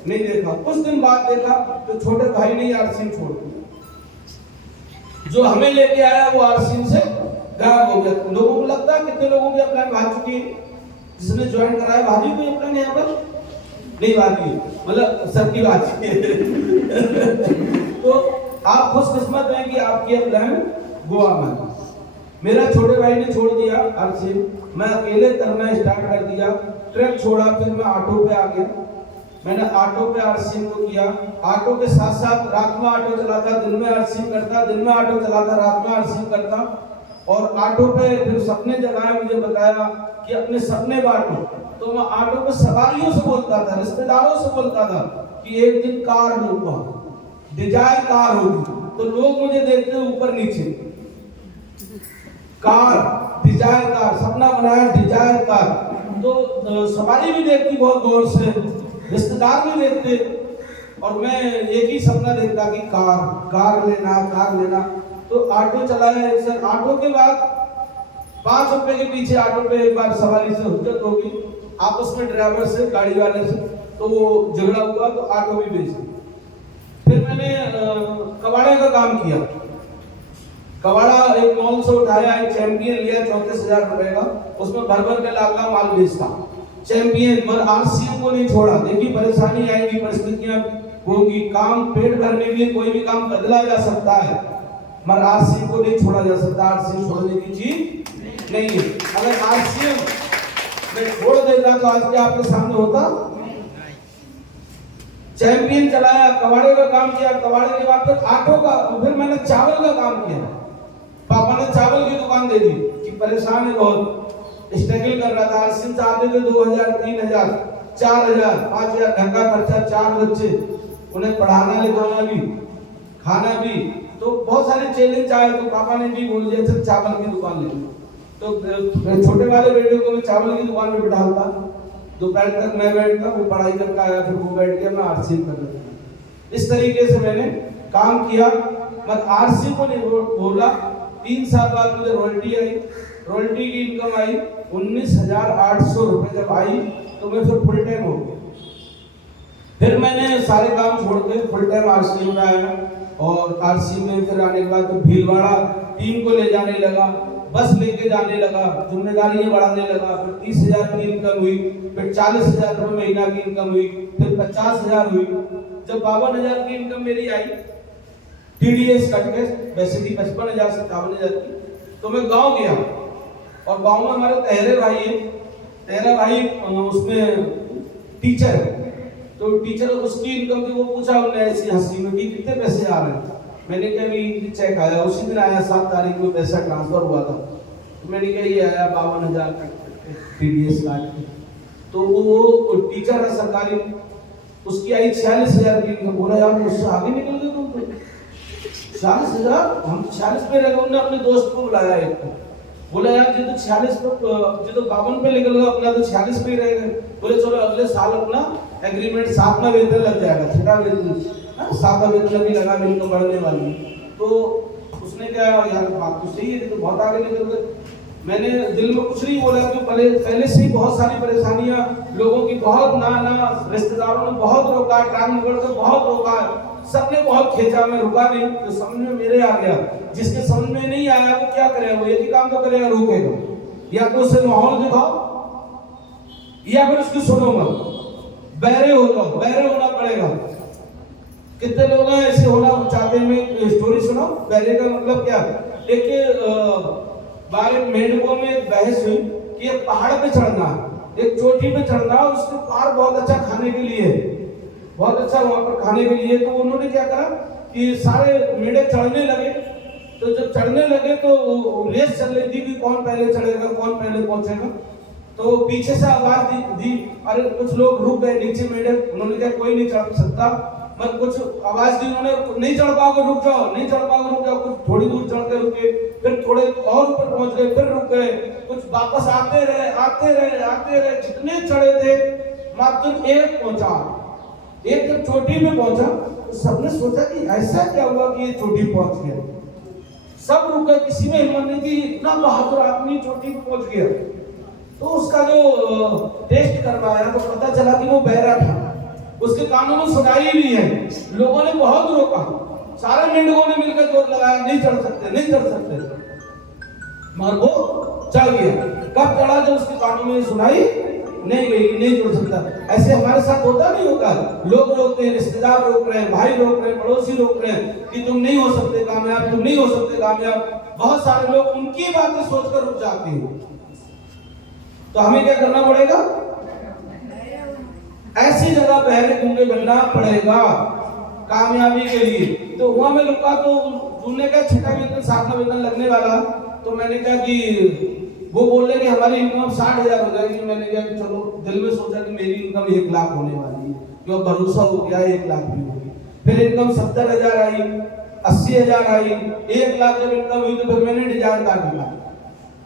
नहीं देखा। कुछ दिन बाद देखा तो छोटे भाई ने आरसीएम छोड़ दिया, जो हमें लेके आया वो आरसीएम से गायब हो गया। लोगों को लगता है कितने लोगों की अपना भाग चुकी है, जिसने ज्वाइन कराया भाजी कोई अपना यहाँ पर नहीं भागी, मतलब सबकी भाजी तो आप खुशकिस्मत हैं कि आपकी प्लान गोवा में। मेरा छोटे भाई ने छोड़ दिया आरसीएम, मैं अकेले करना स्टार्ट कर दिया। ट्रक छोड़ा, फिर मैं ऑटो पे आ गया। मैंने ऑटो पे आरसीएम को किया, ऑटो के साथ साथ रात में ऑटो चलाता, दिन में आरसीएम करता, दिन में ऑटो चलाता, रात में आरसीएम करता। और ऑटो पे फिर सपने जगाए, मुझे बताया कि अपने सपने बांटो। तो मैं ऑटो पे सवारियों से बोलता था, रिश्तेदारों से बोलता था कि एक दिन कार लूंगा, डिजायर कार होगी। तो लोग मुझे देखते ऊपर नीचे, कार डिजायर कार, सपना बनाया डिजायर कार। तो सवारी भी देखती बहुत गौर से, रिश्तेदार भी देखते, और मैं एक ही सपना देखता कि कार लेना, कार लेना। तो ऑटो चलाया एक सर, ऑटो के बाद 5 रुपए के पीछे ऑटो पे एक बार सवारी से हुज्जत होगी आपस में, ड्राइवर से, गाड़ी वाले से, तो वो झगड़ा हुआ, तो ऑटो भी बेच दी। फिर मैंने कबाड़े का काम किया। कबाड़ा एक मॉल से उठाया, एक चैंपियन लिया 34,000 रुपए का, उसमें भर भर के लाला माल बेचता चैंपियन। पर आरसीएम को नहीं छोड़ा। देखिए परेशानी आएगी, परिस्थितियां होंगी, काम पेट भरने के लिए कोई भी काम बदला जा सकता है, मगर आरसीएम को नहीं छोड़ा जा सकता। आरसीएम छोड़ने की चीज नहीं है। अगर आरसीएम मैं छोड़ देता तो आज क्या आपके सामने होता। चैंपियन चलाया, कबाड़े का काम किया, कबाड़े के बाद फिर ऑटो का, फिर मैंने चावल का काम किया। पापा ने चावल की दुकान दे दी कि परेशान है, बहुत स्ट्रगल कर रहा था। आरसीएम चाहते थे 2000, 3000, 4000, 5000, घर का खर्चा, 4 बच्चे, उन्हें पढ़ाना लिखाना भी, खाना भी, तो बहुत सारे चैलेंज आए। तो पापा ने भी बोल दिया चल चावल की दुकान ले। तो छोटे वाले बेटे को मैं चावल की दुकान में बिठाता, दोपहर तक मैं बैठता, वो पढ़ाई करके आया, फिर वो बैठ गया, मैं आरसीएम कर रहा। इस तरीके से मैंने काम किया। मैं आरसीएम को नहीं बोला। 3 साल बाद मुझे रॉयल्टी आई, रॉयल्टी की इनकम आई 19,800 रुपए। जब आई तो मैं फिर फुल टाइम हो गया। फिर मैंने सारे काम छोड़ के फुल टाइम आरसीएम में आया, और आरसीएम में फिर आने के बाद तो भीलवाड़ा टीम को ले जाने लगा, बस लेके जाने लगा, जिम्मेदारियां बढ़ाने लगा। फिर 30,000 की इनकम हुई, फिर 40,000 रुपए महीना की इनकम हुई, फिर 50,000 हुई। जब 52,000 की इनकम मेरी आई, टीडीएस कट के, वैसे थी 55,000 से 57,000 की, तो मैं गांव गया। और गांव में हमारे तहरे भाई है, तहरा भाई उसमें टीचर है। तो टीचर उसकी इनकम थी, वो पूछा उन्होंने ऐसी हंसी में कि कितने पैसे आ रहे हैं। मैंने कहा भी चेक आया, उसी दिन आया, 7 तारीख को पैसा ट्रांसफर हुआ था। तो मैंने कहा ये आया 52,000 का टीडीएस काट के। तो वो टीचर है सरकारी, उसकी आई 46,000 की इनकम। बोला यार मुझसे आगे निकल गए तुम तो, 46,000, हम 46 पे रह गए। उन्होंने अपने दोस्त को बुलाया एक को, बोला यार जी तो 46 पे, जी तो 52 पे निकल गए, अपना तो 46 पे ही रह गए। बोले चलो अगले साल अपना एग्रीमेंट 7वां वेतन लग जाएगा, 6वां वेतन, 7वां वेतन भी लगा, इनकम बढ़ने वाली। तो उसने कहा यार बात तो सही है, तो बहुत आगे निकल गए। मैंने दिल में कुछ नहीं बोला, क्योंकि पहले से ही बहुत सारी परेशानियां, लोगों की बहुत ना रिश्तेदारों ने बहुत रोका, ट्रांसपोर्ट से बहुत रोका, सबने बहुत खींचा, मैं रुका नहीं। तो समझ में मेरे आ गया, जिसके समझ में नहीं आया वो क्या करेगा, वो एक ही काम तो करेगा, रोकेगा। या तो उसे माहौल दिखाओ, या फिर उसकी सुनो मत, बहरे हो जाओ, बहरे होना पड़ेगा। कितने लोग हैं ऐसे होना चाहते हैं। मैं स्टोरी सुनाऊं, बहरे का मतलब क्या। एक बार मेंढकों में एक बहस हुई कि एक पहाड़ पे चढ़ना, एक चोटी पे चढ़ना, उसके पार बहुत अच्छा खाने के लिए, बहुत अच्छा वहां पर खाने के लिए। तो उन्होंने क्या करा कि सारे मेढक चढ़ने लगे। तो जब चढ़ने लगे तो रेस चल रही थी कि कौन पहले चढ़ेगा, कौन पहले पहुंचेगा। तो पीछे से आवाज दी अरे कुछ लोग रुक गए नीचे मेढक। उन्होंने कहा कोई नहीं चढ़ सकता, मत कुछ आवाज दी उन्होंने, नहीं चढ़ पाओगे रुक जाओ, नहीं चढ़ पाओगे रुक जाओ। कुछ थोड़ी दूर चढ़ के रुके, फिर थोड़े और ऊपर पहुंच गए, फिर रुक गए, कुछ वापस आते रहे। जितने चढ़े थे मात्र एक पहुंचा। एक जब चोटी में पहुंचा तो सबने सोचा कि ऐसा क्या हुआ कि ये चोटी पहुंच गया। सब रुक गए, किसी में हिम्मत नहीं थी, इतना बहादुर आदमी चोटी पे पहुंच गया। तो उसका जो टेस्ट करवाया तो पता चला कि वो बहरा था, उसके कानों में सुनाई नहीं है। लोगों ने बहुत रोका, सारे मेंढकों ने मिलकर जोर लगाया नहीं चढ़ सकते, मगर वो चढ़ गया। कब चढ़ा जब उसके कानों में सुनाई नहीं गई, नहीं चढ़ सकता। ऐसे हमारे साथ होता नहीं होता, लोग रोकते हैं, रिश्तेदार रोक रहे हैं, भाई रोक रहे हैं, पड़ोसी रोक रहे हैं कि तुम नहीं हो सकते कामयाब, तुम नहीं हो सकते कामयाब। बहुत सारे लोग उनकी बातें सोचकर रुक जाते हैं। तो हमें क्या करना पड़ेगा, ऐसी जगह बहरे गूंगे बनना पड़ेगा कामयाबी के लिए। तो वहां में रुका तो उन्होंने कहा छठा वेतन सातवां वेतन लगने वाला। तो मैंने कहा कि वो बोल रहे कि हमारी इनकम 60,000 हो जाएगी। मैंने कहा कि चलो, दिल में सोचा कि मेरी इनकम 1 लाख होने वाली है, जो भरोसा हो गया 1 लाख भी होगी। फिर इनकम 70,000 आई, 80,000 आई, 1 लाख जब इनकम हुई तो फिर मैंने डिजायर कार निकाली,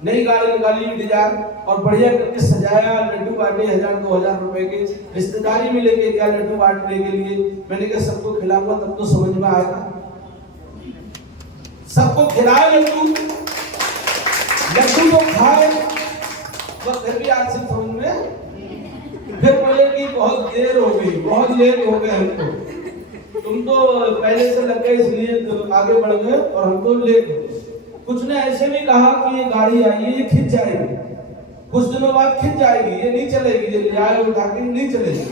नई गाड़ी निकाली डिजायर और बढ़िया करके सजाया, लड्डू बांटे 1,000-2,000 रुपए के, रिश्तेदारी में लेके गया लड्डू बांटने के लिए। मैंने कहा सबको खिलाऊंगा तब तो समझ में आएगा। सबको खिलाए लड्डू तो खाए, तो फिर भी आज से समझ में। फिर बोले कि बहुत देर हो गई, बहुत लेट हो गए हमको, तुम तो पहले से लग गए इसलिए तो आगे बढ़ गए और हम तो लेट हो गए। कुछ ने ऐसे भी कहा कि ये गाड़ी आई है, ये खिंच जाएगी, कुछ दिनों बाद खिंच जाएगी, ये नहीं चलेगी, ये ले आए उठा के नहीं चलेगी।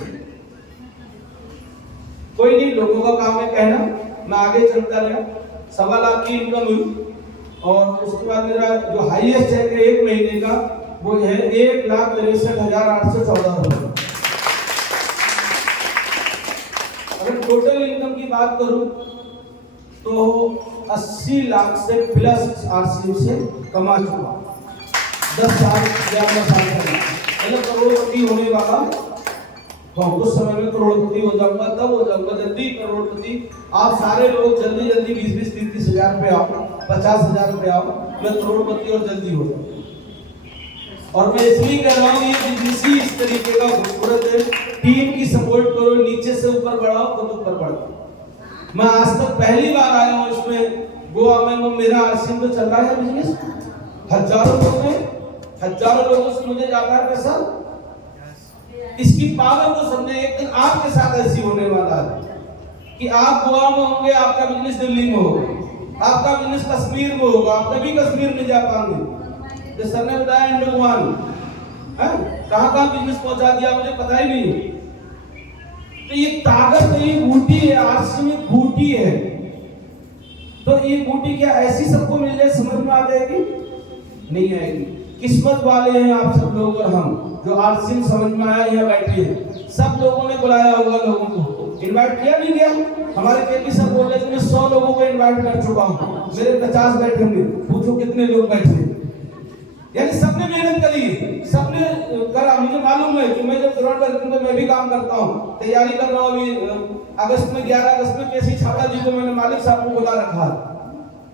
कोई नहीं, लोगों का काम है कहना। मैं आगे चलता रहा, 1.25 लाख की इनकम हुई और उसके बाद मेरा जो हाईएस्ट चेक है 1 महीने का वो है 1,63,814 रुपए। अगर टोटल इनकम की बात करूं तो 80 लाख से प्लस आरसीएम से कमा चुका, 10 साल 11 साल पहले करोड़पति होने वाला। कुछ समय में करोड़पति हो जाऊंगा, तब हो जाऊंगा जल्दी करोड़पति। आप सारे लोग जल्दी 20-30 हजार रुपए आओ, 50,000 रुपए आओ, मैं करोड़पति और जल्दी हो जाऊंगा। और मैं इसलिए कह रहा हूँ ये बिजनेस इस तरीके का खूबसूरत है। टीम की सपोर्ट करो, नीचे से ऊपर बढ़ाओ, खुद ऊपर बढ़ाओ। मैं आज तक पहली बार आया हूँ इसमें गोवा में। मेरा आरसीएम तो चल रहा है बिजनेस, हजारों लोगों से मुझे जाता है पैसा। इसकी पावर को समझे, एक दिन आपके साथ ऐसी होने वाला है कि आप गोवा में होंगे, आपका बिजनेस दिल्ली में होगा, आपका बिजनेस कश्मीर में होगा, आप कभी कश्मीर में जा पाएंगे। जैसे सर ने बताया इंडोवान कहाँ बिजनेस पहुंचा दिया मुझे पता ही नहीं। तो ये ताकत नहीं, बूटी है, आरसीएम में बूटी है। तो ये बूटी क्या ऐसी सबको मिल जाए समझ में आ जाएगी? नहीं आएगी। किस्मत वाले हैं आप सब लोग और हम, जो आरसीएम समझ में आया यहाँ बैठे हैं। सब लोगों ने बुलाया होगा, लोगों को इनवाइट किया नहीं किया? हमारे केपी सर बोल रहे थे मैं 100 लोगों को इनवाइट कर चुका हूँ, मेरे 50 बैठे होंगे, पूछो कितने लोग बैठे। यानी सबने मेहनत करी, सबने करा। मुझे मालूम है कि मैं जब ग्राउंड वर्किंग में मैं भी काम करता हूँ, तैयारी कर रहा हूँ। अभी अगस्त में 11 अगस्त में केसी छाता जी को मैंने मालिक साहब को बुला रखा।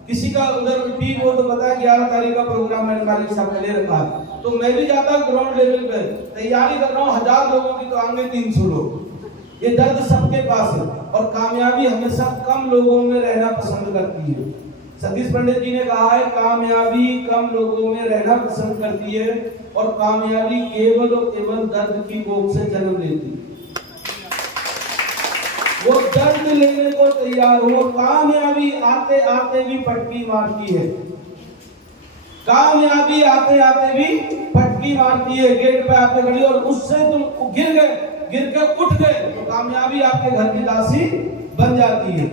किसी का उधर टीम हो तो पता है 11 तारीख का प्रोग्राम मैंने मालिक साहब ने ले रखा है। तो मैं भी जाता हूँ ग्राउंड लेवल पे, तैयारी कर रहा हूँ। 1000 लोगों की तो आएंगे 300 लोग। ये दर्द सबके पास है और कामयाबी हमेशा कम लोगों में रहना पसंद करती है। सतीश पंडित जी ने कहा है कामयाबी कम लोगों में रहना पसंद करती है और कामयाबी केवल और केवल दर्द की कोख से जन्म लेती है। वो दर्द लेने को तैयार हो। कामयाबी आते आते भी पटकी मारती है, कामयाबी आते आते भी पटकी मारती है। गेट पे आके खड़ी और उससे तुम गिर गए, गिर के उठ गए तो कामयाबी आपके घर की दासी बन जाती है।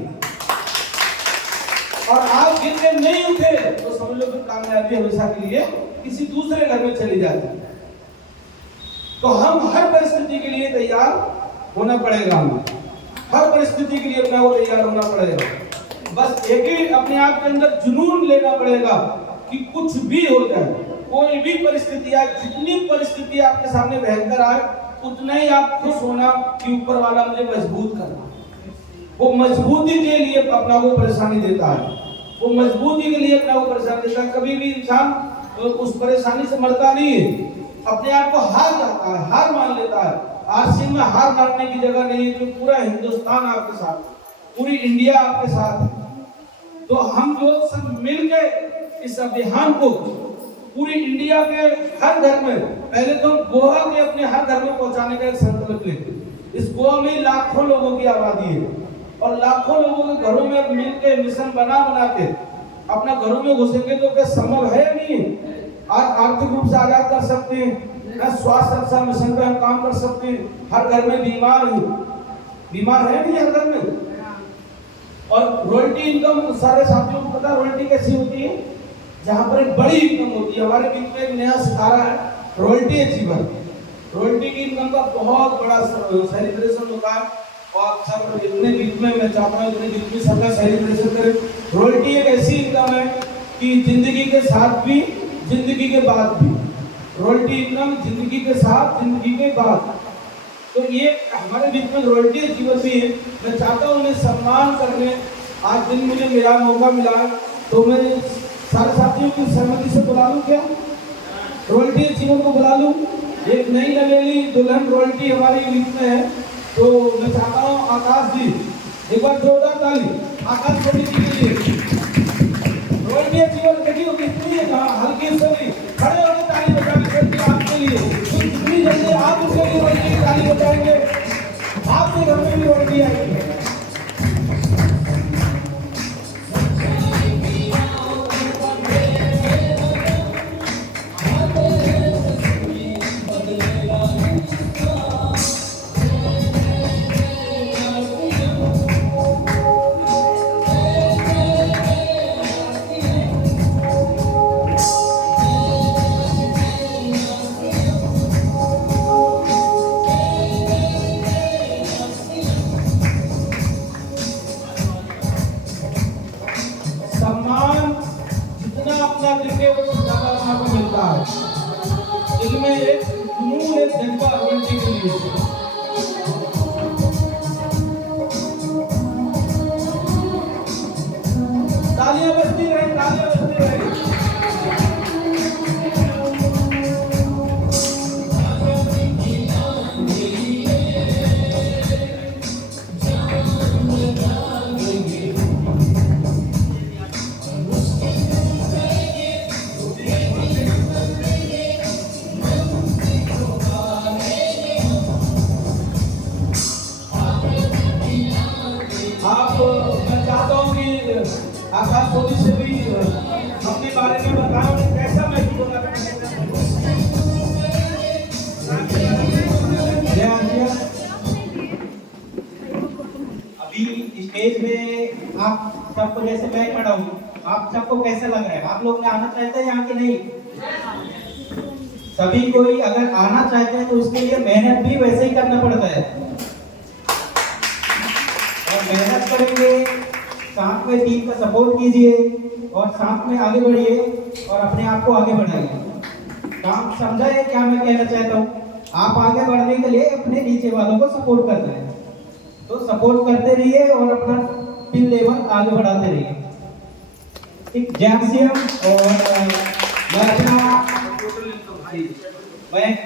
और आप गिर के नहीं उठे तो समझ लो कि कामयाबी हमेशा के लिए किसी दूसरे घर में चली जाती है। तो हम हर परिस्थिति के लिए तैयार होना पड़ेगा हमें। हर परिस्थिति के लिए अपने को तैयार होना पड़ेगा। बस एक ही अपने आप के अंदर जुनून लेना पड़ेगा कि कुछ भी हो जाए, कोई भी परिस्थिति आए, जितनी परिस्थिति आपके सामने भयंकर आए, उतना ही आप खुश होना कि ऊपर वाला मुझे मजबूत करना। वो मजबूती के लिए अपना को परेशानी देता है, वो मजबूती के लिए अपना को परेशानी देता है। कभी भी इंसान उस परेशानी से मरता नहीं है, अपने आप को हार जाता है, हार मान लेता है। आरसीएम में हार मानने की जगह नहीं है, क्योंकि पूरा हिंदुस्तान आपके साथ, पूरी इंडिया आपके साथ है। तो हम लोग सब मिलकर इस अभियान को पूरी इंडिया के हर घर में, पहले तो गोवा के अपने हर घर में पहुंचाने का एक संकल्प लेते। इस गोवा में लाखों लोगों की आबादी है और लाखों लोगों के घरों में मिलकर मिशन बना के अपना घरों में घुसेंगे तो क्या संभव है? नहीं। आज आर्थिक रूप से आजाद कर सकते हैं, स्वास्थ्य रक्षा मिशन पे हम काम कर सकते हैं। हर घर में बीमार है नहीं हर घर में। और रॉयल्टी इनकम सारे साथियों को पता है रॉयल्टी कैसी होती है? जहां पर एक बड़ी इनकम होती है। हमारे बीच में एक नया सितारा है रॉयल्टी अचीवर। रॉयल्टी की इनकम का बहुत बड़ा सेलिब्रेशन होता है और सब इतने बीच में मैं चाहता हूँ इतने बीच में सबका सेलिब्रेशन करें। रॉयल्टी एक ऐसी इनकम है कि जिंदगी के साथ भी, जिंदगी के बाद भी। रॉयल्टी इनकम जिंदगी के साथ, जिंदगी के बाद। तो ये हमारे बीच में रॉयल्टी अचीवर भी है। मैं चाहता हूँ उन्हें सम्मान करने आज दिन मुझे मेरा मौका मिला है, तो मैं सारे साथियों की सहमति से बुला लूं क्या? रॉयल्टी अचीवर को बुला लूं। एक नई नवेली दुल्हन रॉयल्टी हमारी बीच में है, तो मैं चाहता हूँ आकाश जी, एक बार जोरदार ताली आकाश जी के लिए। रॉयल्टी अचीवर कटी होगी इतनी है, हल्की से नहीं, खड़े होकर ताली बजाने आपके लिए। तो जितनी जल्दी आप उसके लिए रॉयल्टी की ताली बजाएंगे, आपके घर में भी रॉयल्टी आएगी। इनमें एक जुनून, एक जज्बा रॉयल्टी के लिए। तालियां बजती रहे, तालियां बजती रहे। मैं चाहता हूँ कि आकाश सोनी से भी अपने बारे में बताओ, कैसा महसूस होगा? अभी स्टेज में आप सबको जैसे मैं खड़ा हूँ, आप सबको कैसा लग रहा है? आप लोग ने आना चाहते हैं यहाँ के नहीं? सभी कोई अगर आना चाहते हैं तो उसके लिए मेहनत भी वैसे ही करना पड़ता है, और मेहनत करेंगे, साथ में टीम का सपोर्ट कीजिए और साथ में आगे बढ़िए और अपने आप को आगे बढ़ाइए। काम समझा है क्या मैं कहना चाहता हूँ? आप आगे बढ़ने के लिए अपने नीचे वालों को सपोर्ट करना है, तो सपोर्ट करते रहिए और अपना टीम लेवल आगे बढ़ाते रहिए। ठीक, जय श्री राम। और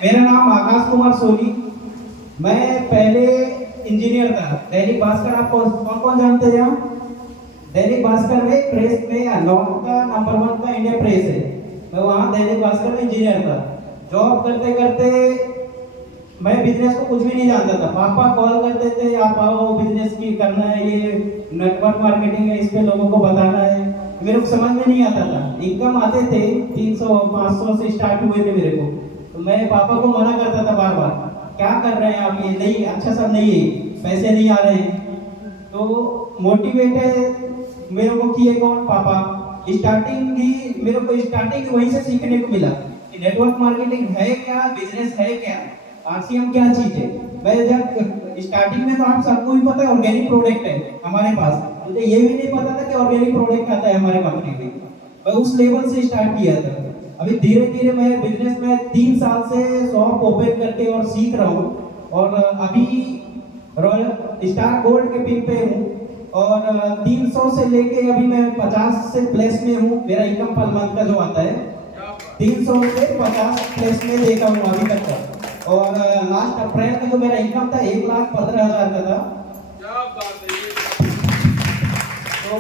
मेरा नाम आकाश कुमार सोनी। मैं पहले इंजीनियर था। दैनिक भास्कर आप कौन कौन जानते हैं? दैनिक भास्कर में प्रेस में नॉर्थ का नंबर 1 का इंडिया प्रेस है। मैं वहाँ दैनिक भास्कर में इंजीनियर था। जॉब करते करते मैं बिजनेस को कुछ भी नहीं जानता था। पापा कॉल करते थे, आप आओ बिजनेस की करना है, ये नेटवर्क मार्केटिंग है, इस पे लोगों को बताना है। मेरे को समझ में नहीं आता था। इनकम आते थे 300-500 से स्टार्ट हुए थे मेरे को, तो मैं पापा को मना करता था बार बार, क्या कर रहे हैं आप, ये नहीं अच्छा सब नहीं है, पैसे नहीं आ रहे हैं। तो मोटिवेट मेरे को किए कौन? पापा। स्टार्टिंग ही मेरे को स्टार्टिंग वहीं से सीखने को मिला कि नेटवर्क मार्केटिंग है क्या, बिजनेस है क्या, आरसीएम क्या चीज है। मैं जब स्टार्टिंग में तो आप सबको भी पता है ऑर्गेनिक प्रोडक्ट है हमारे पास, मुझे ये भी नहीं पता था कि ऑर्गेनिक प्रोडक्ट आता है हमारे कंपनी में। मैं उस लेवल से स्टार्ट किया था। अभी धीरे धीरे मैं बिजनेस में 3 साल से शॉप ओपन करके और सीख रहा हूँ, और अभी रॉयल स्टार गोल्ड के पिन पे हूँ, और 300 से लेके अभी मैं 50 से प्लस में हूँ। मेरा इनकम पर मंथ का जो आता है 300 से 50 प्लस में देखा हूँ अभी तक का। और लास्ट अप्रैल में जो मेरा इनकम था 1,15,000 का था। क्या बात है ये। तो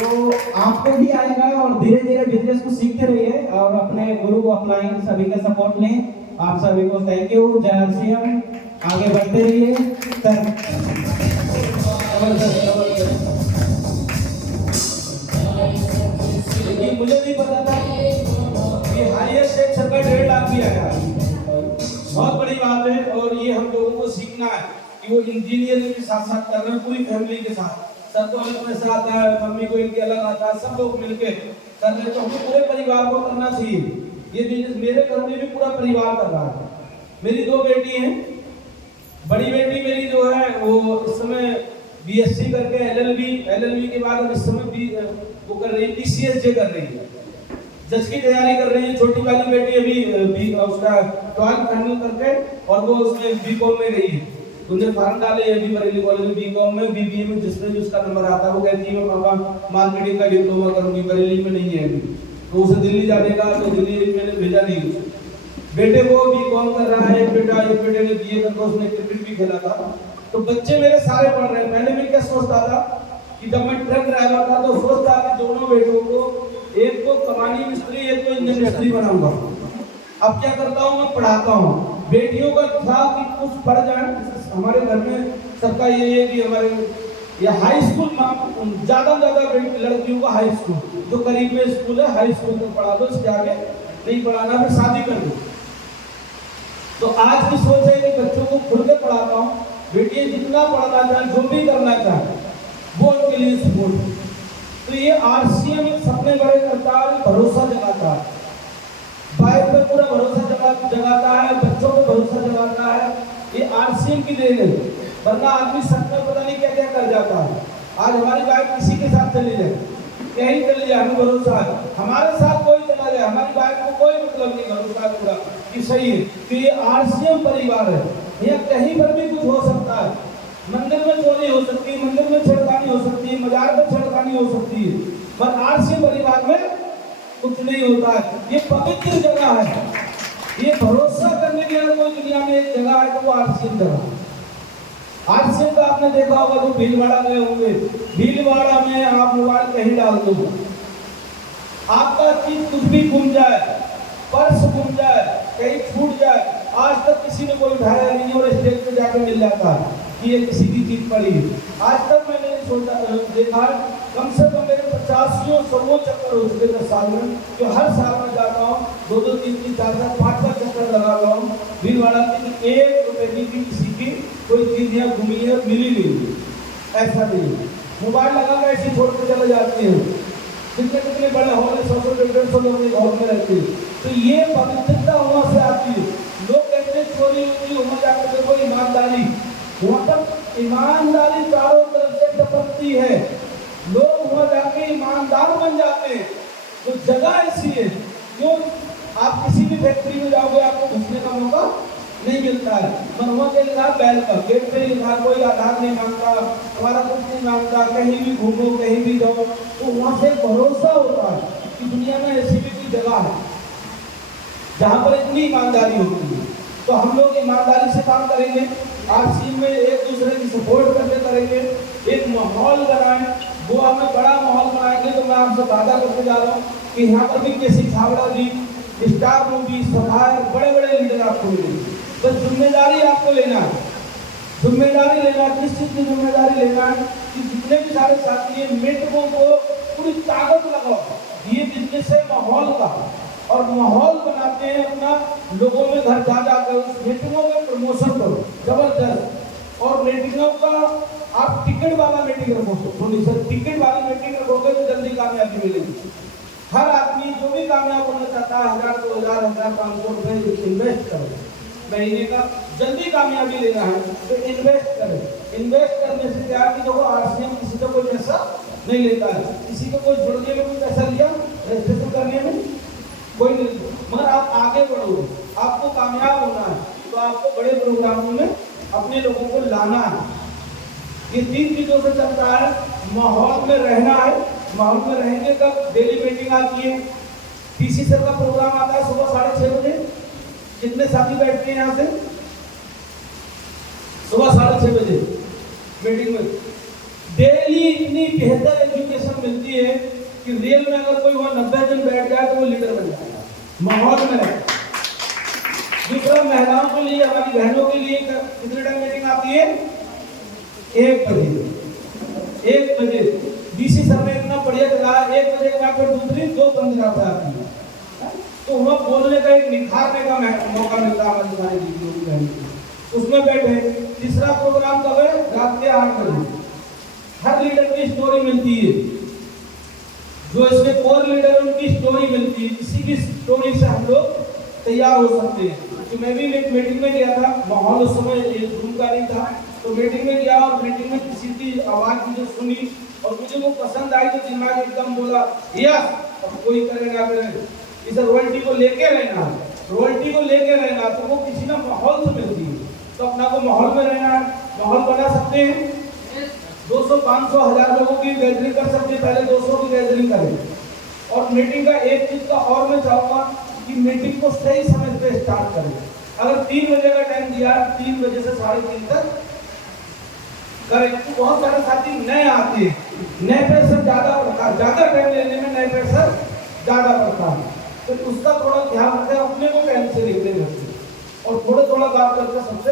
आपको भी आएगा, और धीरे धीरे बिजनेस को सीखते रहिए और अपने गुरु अपलाइन सभी का सपोर्ट लें। आप सभी को थैंक यू, जय हर सिंह, आगे बढ़ते रहिए सर। लेकिन मुझे नहीं पता था कि हाईएस्ट एक सरकार 1.5 लाख भी आया। बहुत बड़ी बात है, और ये हम लोगों को सीखना है कि वो इंजीनियरिंग के साथ साथ कर रहे हैं पूरी फैमिली के साथ। सबको अलग पैसा आता है, मम्मी को इनके अलग आता है, सब लोग मिलके कर रहे हैं। तो हमें पूरे परिवार को करना चाहिए ये बिजनेस। मेरे घर में भी पूरा परिवार कर रहा है। मेरी 2 बेटी हैं। बड़ी बेटी मेरी जो है वो इस समय बीएससी करके एलएलबी के बाद इस समय वो कर रही है, पीसीएसजे कर रही है, जज की तैयारी कर रही है। छोटी वाली बेटी अभी उसका 12th फाइनल करके और वो उसमें बीकॉम में गई है। उन्हें फॉर्म डाले अभी बरेली कॉलेज में, बीकॉम में, बीबीए में, जिसमें भी उसका नंबर आता है वो कहती है मैं पापा मार्केटिंग का डिप्लोमा करूंगी। बरेली में नहीं है अभी, तो उसे दिल्ली जाने का, तो दिल्ली मैंने भेजा नहीं। बेटे को बीकॉम कर रहा है, एक बेटे ने बीए करके उसने क्रिकेट भी खेला था। तो बच्चे मेरे सारे पढ़ रहे हैं। पहले मैं क्या सोचता था कि जब मैं ट्रक ड्राइवर था तो सोचता कि दोनों बेटों को, एक को कमानी मिस्त्री, एक को इंजन मिस्त्री बनाऊंगा। अब क्या करता हूँ, मैं पढ़ाता हूँ। बेटियों का था कि कुछ पढ़ जाए। हमारे घर में सबका ये है कि हमारे ये हाई स्कूल ज्यादा लड़कियों को हाई स्कूल, जो करीब में स्कूल है हाई स्कूल में पढ़ा दो, इसके आगे नहीं पढ़ाना, फिर शादी कर दो। तो आज की सोच है कि बच्चों को खुल के पढ़ाता हूँ। बेटियां जितना पढ़ना चाहें, जो भी करना चाहें, वो उनके लिए सपोर्ट। तो ये आरसीएम एक सपने बड़े करता है, भरोसा जगाता है, भाई पे पूरा भरोसा जगाता है, बच्चों पे भरोसा जगाता है। ये आरसीएम की देन है, वरना आदमी सच में पता नहीं क्या क्या कर जाता है। आज हमारी बाइक किसी के साथ चली जाए, कहीं चली जाए, हमें भरोसा है। हमारे साथ कोई चला जाए, हमारी बाइक को कोई मतलब नहीं, भरोसा है पूरा कि सही है। तो ये आरसीएम परिवार है। ये कहीं पर भी कुछ हो सकता है। मंदिर में चोरी हो सकती है, मंदिर में छेड़खानी हो सकती है, मजार में छेड़खानी हो सकती है, पर आरसीएम परिवार में कुछ नहीं होता है। ये पवित्र जगह है। ये भरोसा करने के लिए कोई दुनिया में एक जगह है तो वो आरसीएम जगह। आरसीएम का आपने देखा होगा, तो भीलवाड़ा गए होंगे, भीलवाड़ा में आप मोबाइल कहीं डाल दो, आपका चीज कुछ भी गुम जाए, पर्स गुम जाए, कहीं छूट जाए, आज तक किसी ने कोई उठाया नहीं और स्टेज पे जाकर मिल जाता है कि ये किसी की चीज पड़ी है। आज तक मैंने सोचा देखा, कम से कम मेरे 50-100 चक्कर हो चुके 10 साल में, जो हर साल में जाता हूँ, 2-2, 3-3, 4-4, 5-5 चक्कर लगा रहा हूँ भीलवाड़ा की। 1 रुपए की किसी की कोई चीज यहाँ घूमी है, मिली नहीं, ऐसा नहीं। मोबाइल लगा कर ऐसी छोड़ के चले जाते हैं। कितने बड़े हॉल है, 100-150 लोग एक हॉल में रहते हैं। तो ये पवित्रता वहाँ से आती है। लोग कहते हैं चोरी होती है, वहाँ जाकर देखो ईमानदारी, वहाँ पर ईमानदारी चारों तरफ से टपकती है। लोग वहाँ जाके ईमानदार बन जाते हैं। तो जगह ऐसी है, क्यों आप किसी भी फैक्ट्री में जाओगे आपको घुसने का मौका नहीं मिलता है। पर वहाँ के लिखा बैल का गेट पे लिखा, कोई आधार नहीं मांगता, हमारा कुछ नहीं मांगता, कहीं भी घूमो कहीं भी जाओ। तो वहाँ से भरोसा होता है कि दुनिया में ऐसी भी कोई जगह है जहाँ पर इतनी ईमानदारी होती है। तो हम लोग ईमानदारी से काम करेंगे, आरसीएम में एक दूसरे की सपोर्ट करके करेंगे, एक माहौल बनाएं। वो हमें बड़ा माहौल बनाएंगे। तो मैं आपसे वादा करके जा रहा हूँ कि यहाँ पर भी केसी छावड़ा जी, स्टार मूवी, सफायर, बड़े बड़े लीडर आपको मिलेंगे। बस जिम्मेदारी आपको लेना है, जिम्मेदारी लेना है। किस चीज की जिम्मेदारी लेना है कि जितने भी सारे साथी हैं, मेंटरों को पूरी ताकत लगाओ। ये बिजनेस है माहौल का, और माहौल बनाते हैं अपना, लोगों में घर जा जाकर उस मीटिंगों में प्रमोशन करो जबरदस्त। और मीटिंगों का आप टिकट वाला मीटिंग रखोगे, सर टिकट वाली मीटिंग रखोगे तो जल्दी कामयाबी मिलेगी। हर आदमी जो भी कामयाब होना चाहता है 1000, 2000, 1500 रुपए इन्वेस्ट करो महीने का, जल्दी कामयाबी लेना है तो इन्वेस्ट करें। इन्वेस्ट करने से क्या है कि देखो आरसीएम किसी का कोई पैसा नहीं लेता है, किसी को कोई जुड़ने में कोई पैसा लिया, रजिस्ट्रेशन करने में कोई नहीं, मगर आप आगे बढ़ोगे, आपको कामयाब होना है तो आपको बड़े प्रोग्रामों में अपने लोगों को लाना है। ये 3 चीजों से चलता है, माहौल में रहना है, माहौल में रहेंगे तब डेली मीटिंग आती है, पीसी सर का प्रोग्राम आता है सुबह 6:30 बजे, कितने साथी बैठते हैं यहाँ से सुबह 6:30 बजे मीटिंग में, डेली इतनी बेहतर एजुकेशन मिलती है कि रियल में अगर कोई वहाँ 90 दिन बैठ जाए तो वो लीडर बन जाएगा, माहौल में रहे। दूसरा, महिलाओं के लिए, हमारी बहनों के लिए कितने टाइम मीटिंग आती है? 1 बजे। 1 बजे डीसी सर ने इतना बढ़िया चला, 1 बजे का फिर दूसरी 2:15 पे आती है, तो वहाँ बोलने का एक निखारने का मौका मिलता है हमारे सारे दीदियों की बहनों को, उसमें बैठे। तीसरा प्रोग्राम कब है? रात के 8 बजे। हर लीडर की स्टोरी मिलती है, जो इसके कोर लीडर उनकी स्टोरी मिलती है, किसी की स्टोरी से हम लोग तैयार हो सकते हैं। तो मैं भी एक मीटिंग में गया था, माहौल उस समय जूम का नहीं था, तो मीटिंग में गया और मीटिंग में किसी की आवाज मुझे सुनी और मुझे वो पसंद आई, तो दिमाग एकदम बोला यस, अब कोई करेगा करेगा, इस रॉयल्टी को लेके रहना, रॉयल्टी को लेके रहना, तो वो किसी ना माहौल से मिलती है। तो अपना को माहौल में रहना है, माहौल बना सकते हैं, 200, 500, 1000 लोगों की गैदरिंग कर सकते हैं, पहले 200 की गैदरिंग करें। और मीटिंग का एक चीज का और मैं चाहूँगा कि मीटिंग को सही समय पे स्टार्ट करें। अगर 3 बजे का टाइम दिया, 3 बजे से 3:30 तक करें। तो बहुत सारे साथी नए आते हैं, नए प्रेशर ज्यादा पड़ता है, ज्यादा टाइम लेने में नए प्रेशर ज्यादा पड़ता है, तो उसका थोड़ा ध्यान रखें, अपने को टाइम से निकले रखें और थोड़ा बात करके सबसे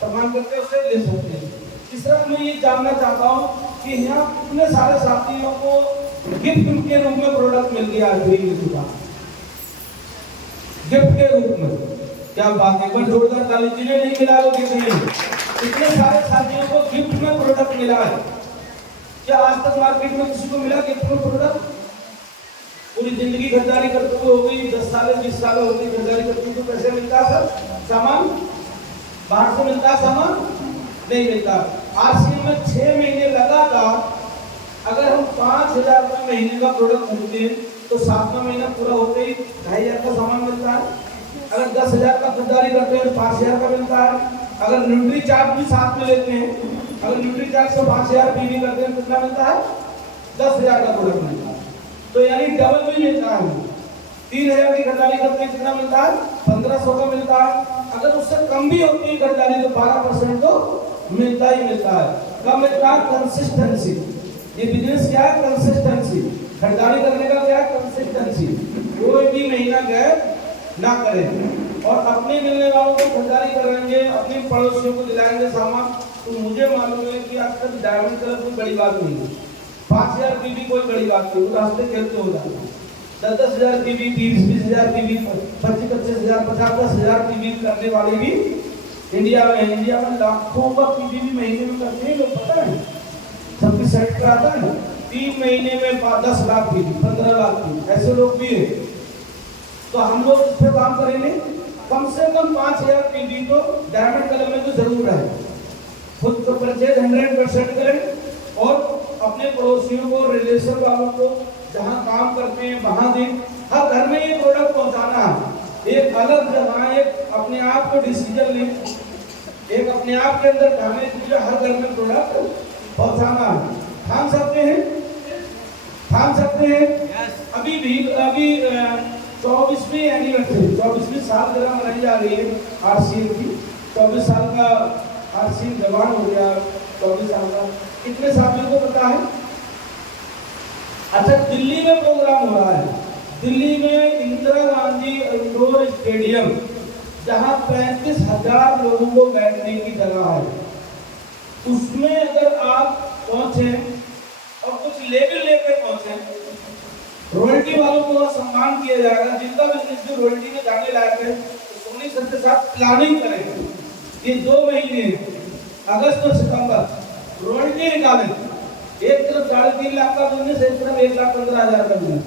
सम्मान करके उसे ले सकते हैं। तीसरा, मैं ये जानना चाहता हूँ कि यहाँ कितने सारे साथियों को गिफ्ट के रूप में प्रोडक्ट मिल गया है फ्री में दुकान, गिफ्ट के रूप में। क्या बात है, एक जोरदार ताली। जिन्हें नहीं मिला वो गिफ्ट नहीं, इतने सारे साथियों को गिफ्ट में प्रोडक्ट मिला है। क्या आज तक मार्केट में किसी को मिला गिफ्ट में प्रोडक्ट? पूरी जिंदगी खरीदारी करते हुए हो गई, 10 साल 20 साल हो गई खरीदारी करते हुए, पैसे मिलता सर सामान बाहर से मिलता, सामान नहीं मिलता। आरसीएम में 6 महीने लगातार अगर हम 5000 रुपये महीने का प्रोडक्ट खरीदते हैं तो 7वां महीना पूरा होते ही 2500 का सामान मिलता है। अगर 10,000 का खरीदारी करते हैं तो 5000 का मिलता है। अगर न्यूट्री चार्ज भी साथ में लेते हैं, अगर न्यूट्री चार्ज से 5000 पीवी करते हैं कितना मिलता है? 10,000 का प्रोडक्ट मिलता है। तो यानी डबल भी मिलता है। 3000 की खरीदारी करते हैं कितना मिलता है? 1500 का मिलता है। अगर उससे कम भी होती है खरीदारी तो 12% तो मिलता ही मिलता है। कब मिलता है? कंसिस्टेंसी। ये बिजनेस क्या है? कंसिस्टेंसी। खरीदारी करने का क्या है? कंसिस्टेंसी। कोई भी महीना गैप ना करें और अपने मिलने वालों को खरीदारी कराएंगे, अपने पड़ोसियों को दिलाएंगे सामान। तो मुझे मालूम है कि आज तक डायमंड कलर कोई बड़ी बात नहीं है, 5000 पीवी कोई बड़ी बात नहीं, रास्ते खेलते हो जाते हैं। 10,000 पीवी, 20,000 पीवी, 25,000, 50,000 पीवी करने वाले भी इंडिया में है। इंडिया में लाखों का पीवी भी महीने में करते हैं लोग, पता है सबकी सेट कराता है। 3 महीने में 10 लाख पीवी, 15 लाख पीवी, ऐसे लोग भी है। तो हम लोग इस पर काम करेंगे, कम से कम 5000 पीवी तो डायमंड कलर में तो जरूर है। खुद तो परचेज 100% करें और अपने पड़ोसियों को, रिलेशन वालों को, जहाँ काम करते हैं वहाँ दें। हर घर में ये प्रोडक्ट पहुँचाना है। एक अलग जगह, एक अपने आप को डिसीजन लें, एक अपने आप के अंदर ठाने के लिए हर घर में प्रोडक्ट पहुँचाना है। ठान सकते हैं? ठान सकते हैं? अभी 24वीं एनिवर्सरी, 24वीं सालगिरह मनाई जा रही है आरसीएम की। 24 साल का आरसीएम जवान हो गया, 24 साल का। कितने साथियों को पता है? अच्छा, दिल्ली में प्रोग्राम हो रहा है। दिल्ली में इंदिरा गांधी इंडोर स्टेडियम, जहां 35,000 लोगों को बैठने की जगह है, उसमें अगर आप पहुंचे और कुछ लेवल लेकर पहुंचे, रॉयल्टी वालों को सम्मान किया जाएगा। जिनका बिजनेस जो रॉयल्टी में जाने लायक है, तो सोनी सर के साथ प्लानिंग करेंगे। ये 2 महीने अगस्त और सितंबर रॉयल्टी निकालें। एक तरफ 3.5 लाख का बिजनेस, एक तरफ 1,15,000 का बिजनेस।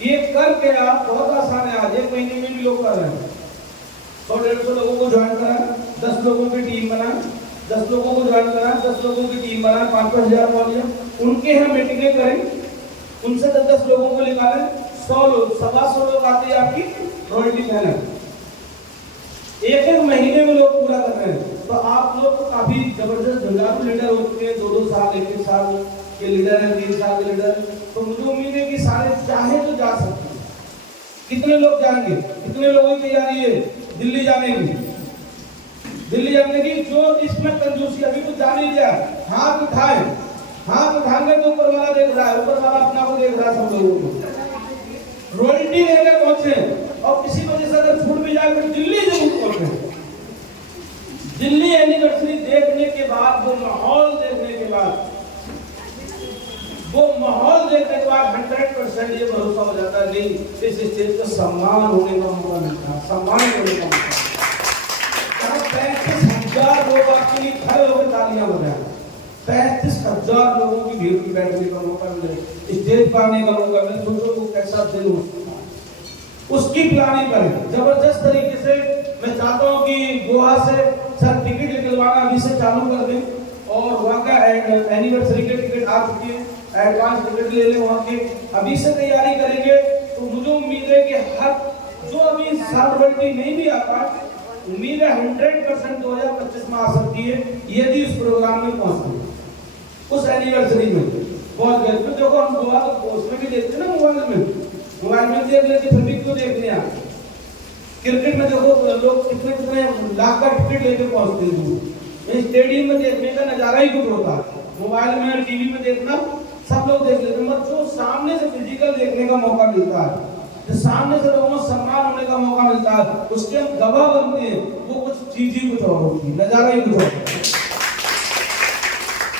ये करके आप बहुत आसान है, आज 1 महीने में भी लोग कर रहे हैं। 100-150 लोगों को ज्वाइन करा, 10 लोगों की टीम बना, 10 लोगों को ज्वाइन करा, 10 लोगों की टीम बना, 5-5 हजार वॉल्यूम उनके यहाँ मीटिंगें करें, उनसे 10 लोगों को निकालें, 100 लोग, 125 लोग आते हैं आपकी रॉयल्टी देने। एक महीने में लोग पूरा कर रहे हैं। तो आप लोग तो काफी जबरदस्त जुगाड़ू लीडर हो चुके हैं, 2-2 साल 1-1 साल के लीडर हैं, 3 साल के लीडर। तो मुझे उम्मीद है कि सारे चाहे तो जा सकते हैं। कितने लोग जाएंगे? कितने लोगों की तैयारी है दिल्ली जाने की? दिल्ली जाने की जो इसमें कंजूसी अभी तो जा नहीं दिया, हाथ उठाए, हाथ उठाने तो ऊपर वाला देख रहा है, ऊपर वाला अपना को देख रहा है सब लोगों को। रॉयल्टी लेकर पहुंचे और किसी वजह से अगर छूट भी जाए तो दिल्ली जरूर पहुंचे। दिल्ली एनिवर्सरी देखने के बाद, वो माहौल देखने के बाद, वो माहौल देखने के बाद 100% ये भरोसा हो जाता है नहीं इस स्टेज का सम्मान होने का मौका मिलता है, सम्मान होने का मौका। 35,000 लोग आपके लिए खड़े होकर तालियां बजाएं, 35,000 लोगों की भीड़ में बैठने का मौका मिले, स्टेज पर आने का मौका मिले, सोचो वो कैसा दिन हो सकता है। उसकी प्लानिंग करें जबरदस्त तरीके से। मैं चाहता हूं कि गोवा से सर टिकट निकलवाना अभी से चालू कर दें और वहाँ का एनिवर्सरी के टिकट आ चुकी है, एडवांस टिकट ले लें वहाँ के, अभी से तैयारी करेंगे। तो मुझे उम्मीद है कि हर जो अभी सार्वजनिक नहीं भी आता, उम्मीद है 100% 2025 में आ सकती है यदि इस प्रोग्राम में पहुंचते हैं, उस एनिवर्सरी में पहुंच गए। तो देखो हम गोवा तो पोस्ट में भी देखते हैं ना, मोबाइल में देख लेते, फिर भी क्यों देखने आते। क्रिकेट में देखो लोग कितने लाख का टिकट लेकर पहुंचते हैं, स्टेडियम में देखने का नजारा ही कुछ होता है। मोबाइल में टीवी में देखना सब लोग देख लेते हैं, जो सामने से फिजिकल देखने का मौका मिलता है, जो सामने से लोगों को सम्मान होने का मौका मिलता है, उसके हम गवाह बनते हैं, वो कुछ चीज ही कुछ और होती है, नजारा ही कुछ और होता है।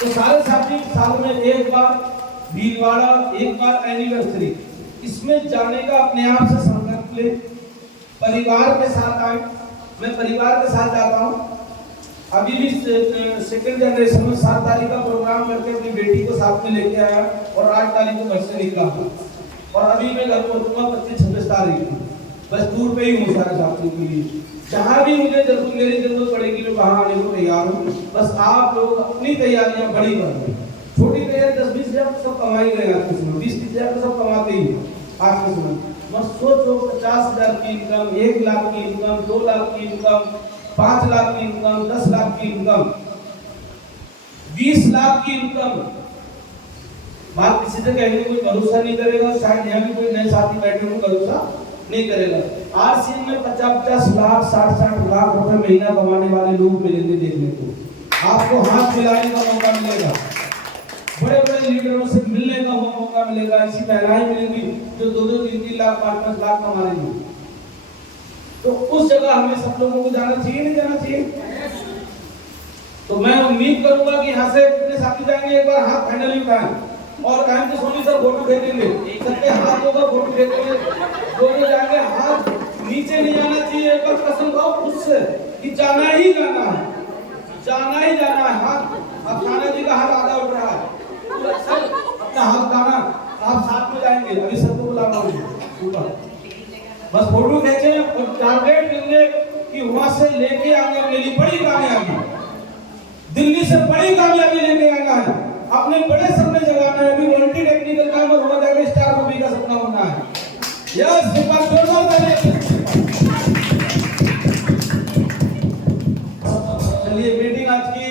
तो सारे साथी साल में एक बार भीलवाड़ा, एक बार एनिवर्सरी, इसमें जाने का अपने आप से संकल्प ले। परिवार के साथ आए, मैं परिवार के साथ जाता हूँ। अभी भी सेकंड जनरेशन में 7 तारीख का प्रोग्राम करके अपनी बेटी को साथ में लेके आया और 8 तारीख को घर से निकला और अभी मैं घर पहुंचूंगा 25-26 तारीख को। बस दूर पे ही हूँ सारे साथियों के लिए, जहाँ भी मुझे जरूरत मेरी जरूरत पड़ेगी मैं वहाँ आने को तैयार हूँ। बस आप लोग अपनी तैयारियां बड़ी करें, छोटी तैयारी 10-20 हज़ार सब कमा ही गए आज के समय, 20-30 हज़ार तो सब कमाते ही आज के समय। बस सोचो 50,000 की इनकम, 1 लाख की इनकम, 2 लाख की इनकम, 5 लाख की इनकम, 10 लाख की इनकम, 20 लाख की इनकम। बात किसी से कहने कोई भरोसा नहीं करेगा, शायद यहाँ भी कोई नए साथी बैठे हो भरोसा नहीं करेगा। आज सीन में 50-50 लाख, 60-60 लाख रुपए महीना कमाने वाले लोग मिलेंगे देखने को, आपको हाथ मिलाने का मौका मिलेगा, बड़े बड़े लीडरों से मिलने का मौका मिलेगा, ऐसी महिलाएं मिलेंगी जो 2-2, 3-3 लाख, 5-5 लाख कमा रही हैं। तो उस जगह हमें सब लोगों को जाना चाहिए, नहीं जाना चाहिए? तो मैं उम्मीद करूंगा कि यहाँ से कितने साथी जाएंगे, एक बार हाथ फाइनली उठाएं और कहें कि सोनी सर फोटो खींचेंगे, सबके हाथ होगा फोटो खींचेंगे, दोनों जाएंगे, हाथ नीचे नहीं आना चाहिए। एक बार कसम खाओ खुद से कि जाना ही जाना है, जाना ही जाना है। हाथ अब थाना जी का हाथ आधा उठ रहा है, सर अपना हाथ उठाना, आप साथ में जाएंगे, अभी सबको बुलाना ऊपर, बस फोटो खींचे और टारगेट लेंगे कि वहां से लेके आने के लिए बड़ी कामयाबी, दिल्ली से बड़ी कामयाबी लेके आना है, अपने बड़े सपने जगाना है। अभी मल्टी टेक्निकल काम और वहां जाके स्टार मूवी का सपना बनना है। यस, एक बार जोरदार ताली। चलिए मीटिंग आज की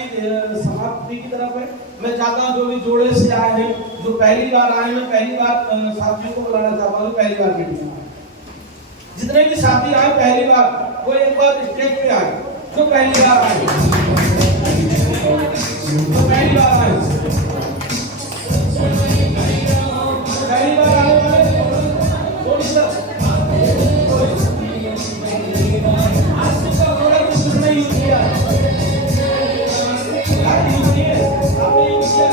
समाप्ति की तरफ है। मैं चाहता हूँ जो भी जोड़े से आए हैं, जो पहली बार आए हैं, पहली बार साथियों को बुलाना चाहता हूँ, पहली बार मीटिंग आए, जितने भी साथी आए पहली बार, वो एक बार स्टेज पे आए, जो पहली बार आए, तो पहली बार आए, पहली बार आने वाले आज का थोड़ा कुछ नहीं यूज किया, यूज किए आपने यूज किया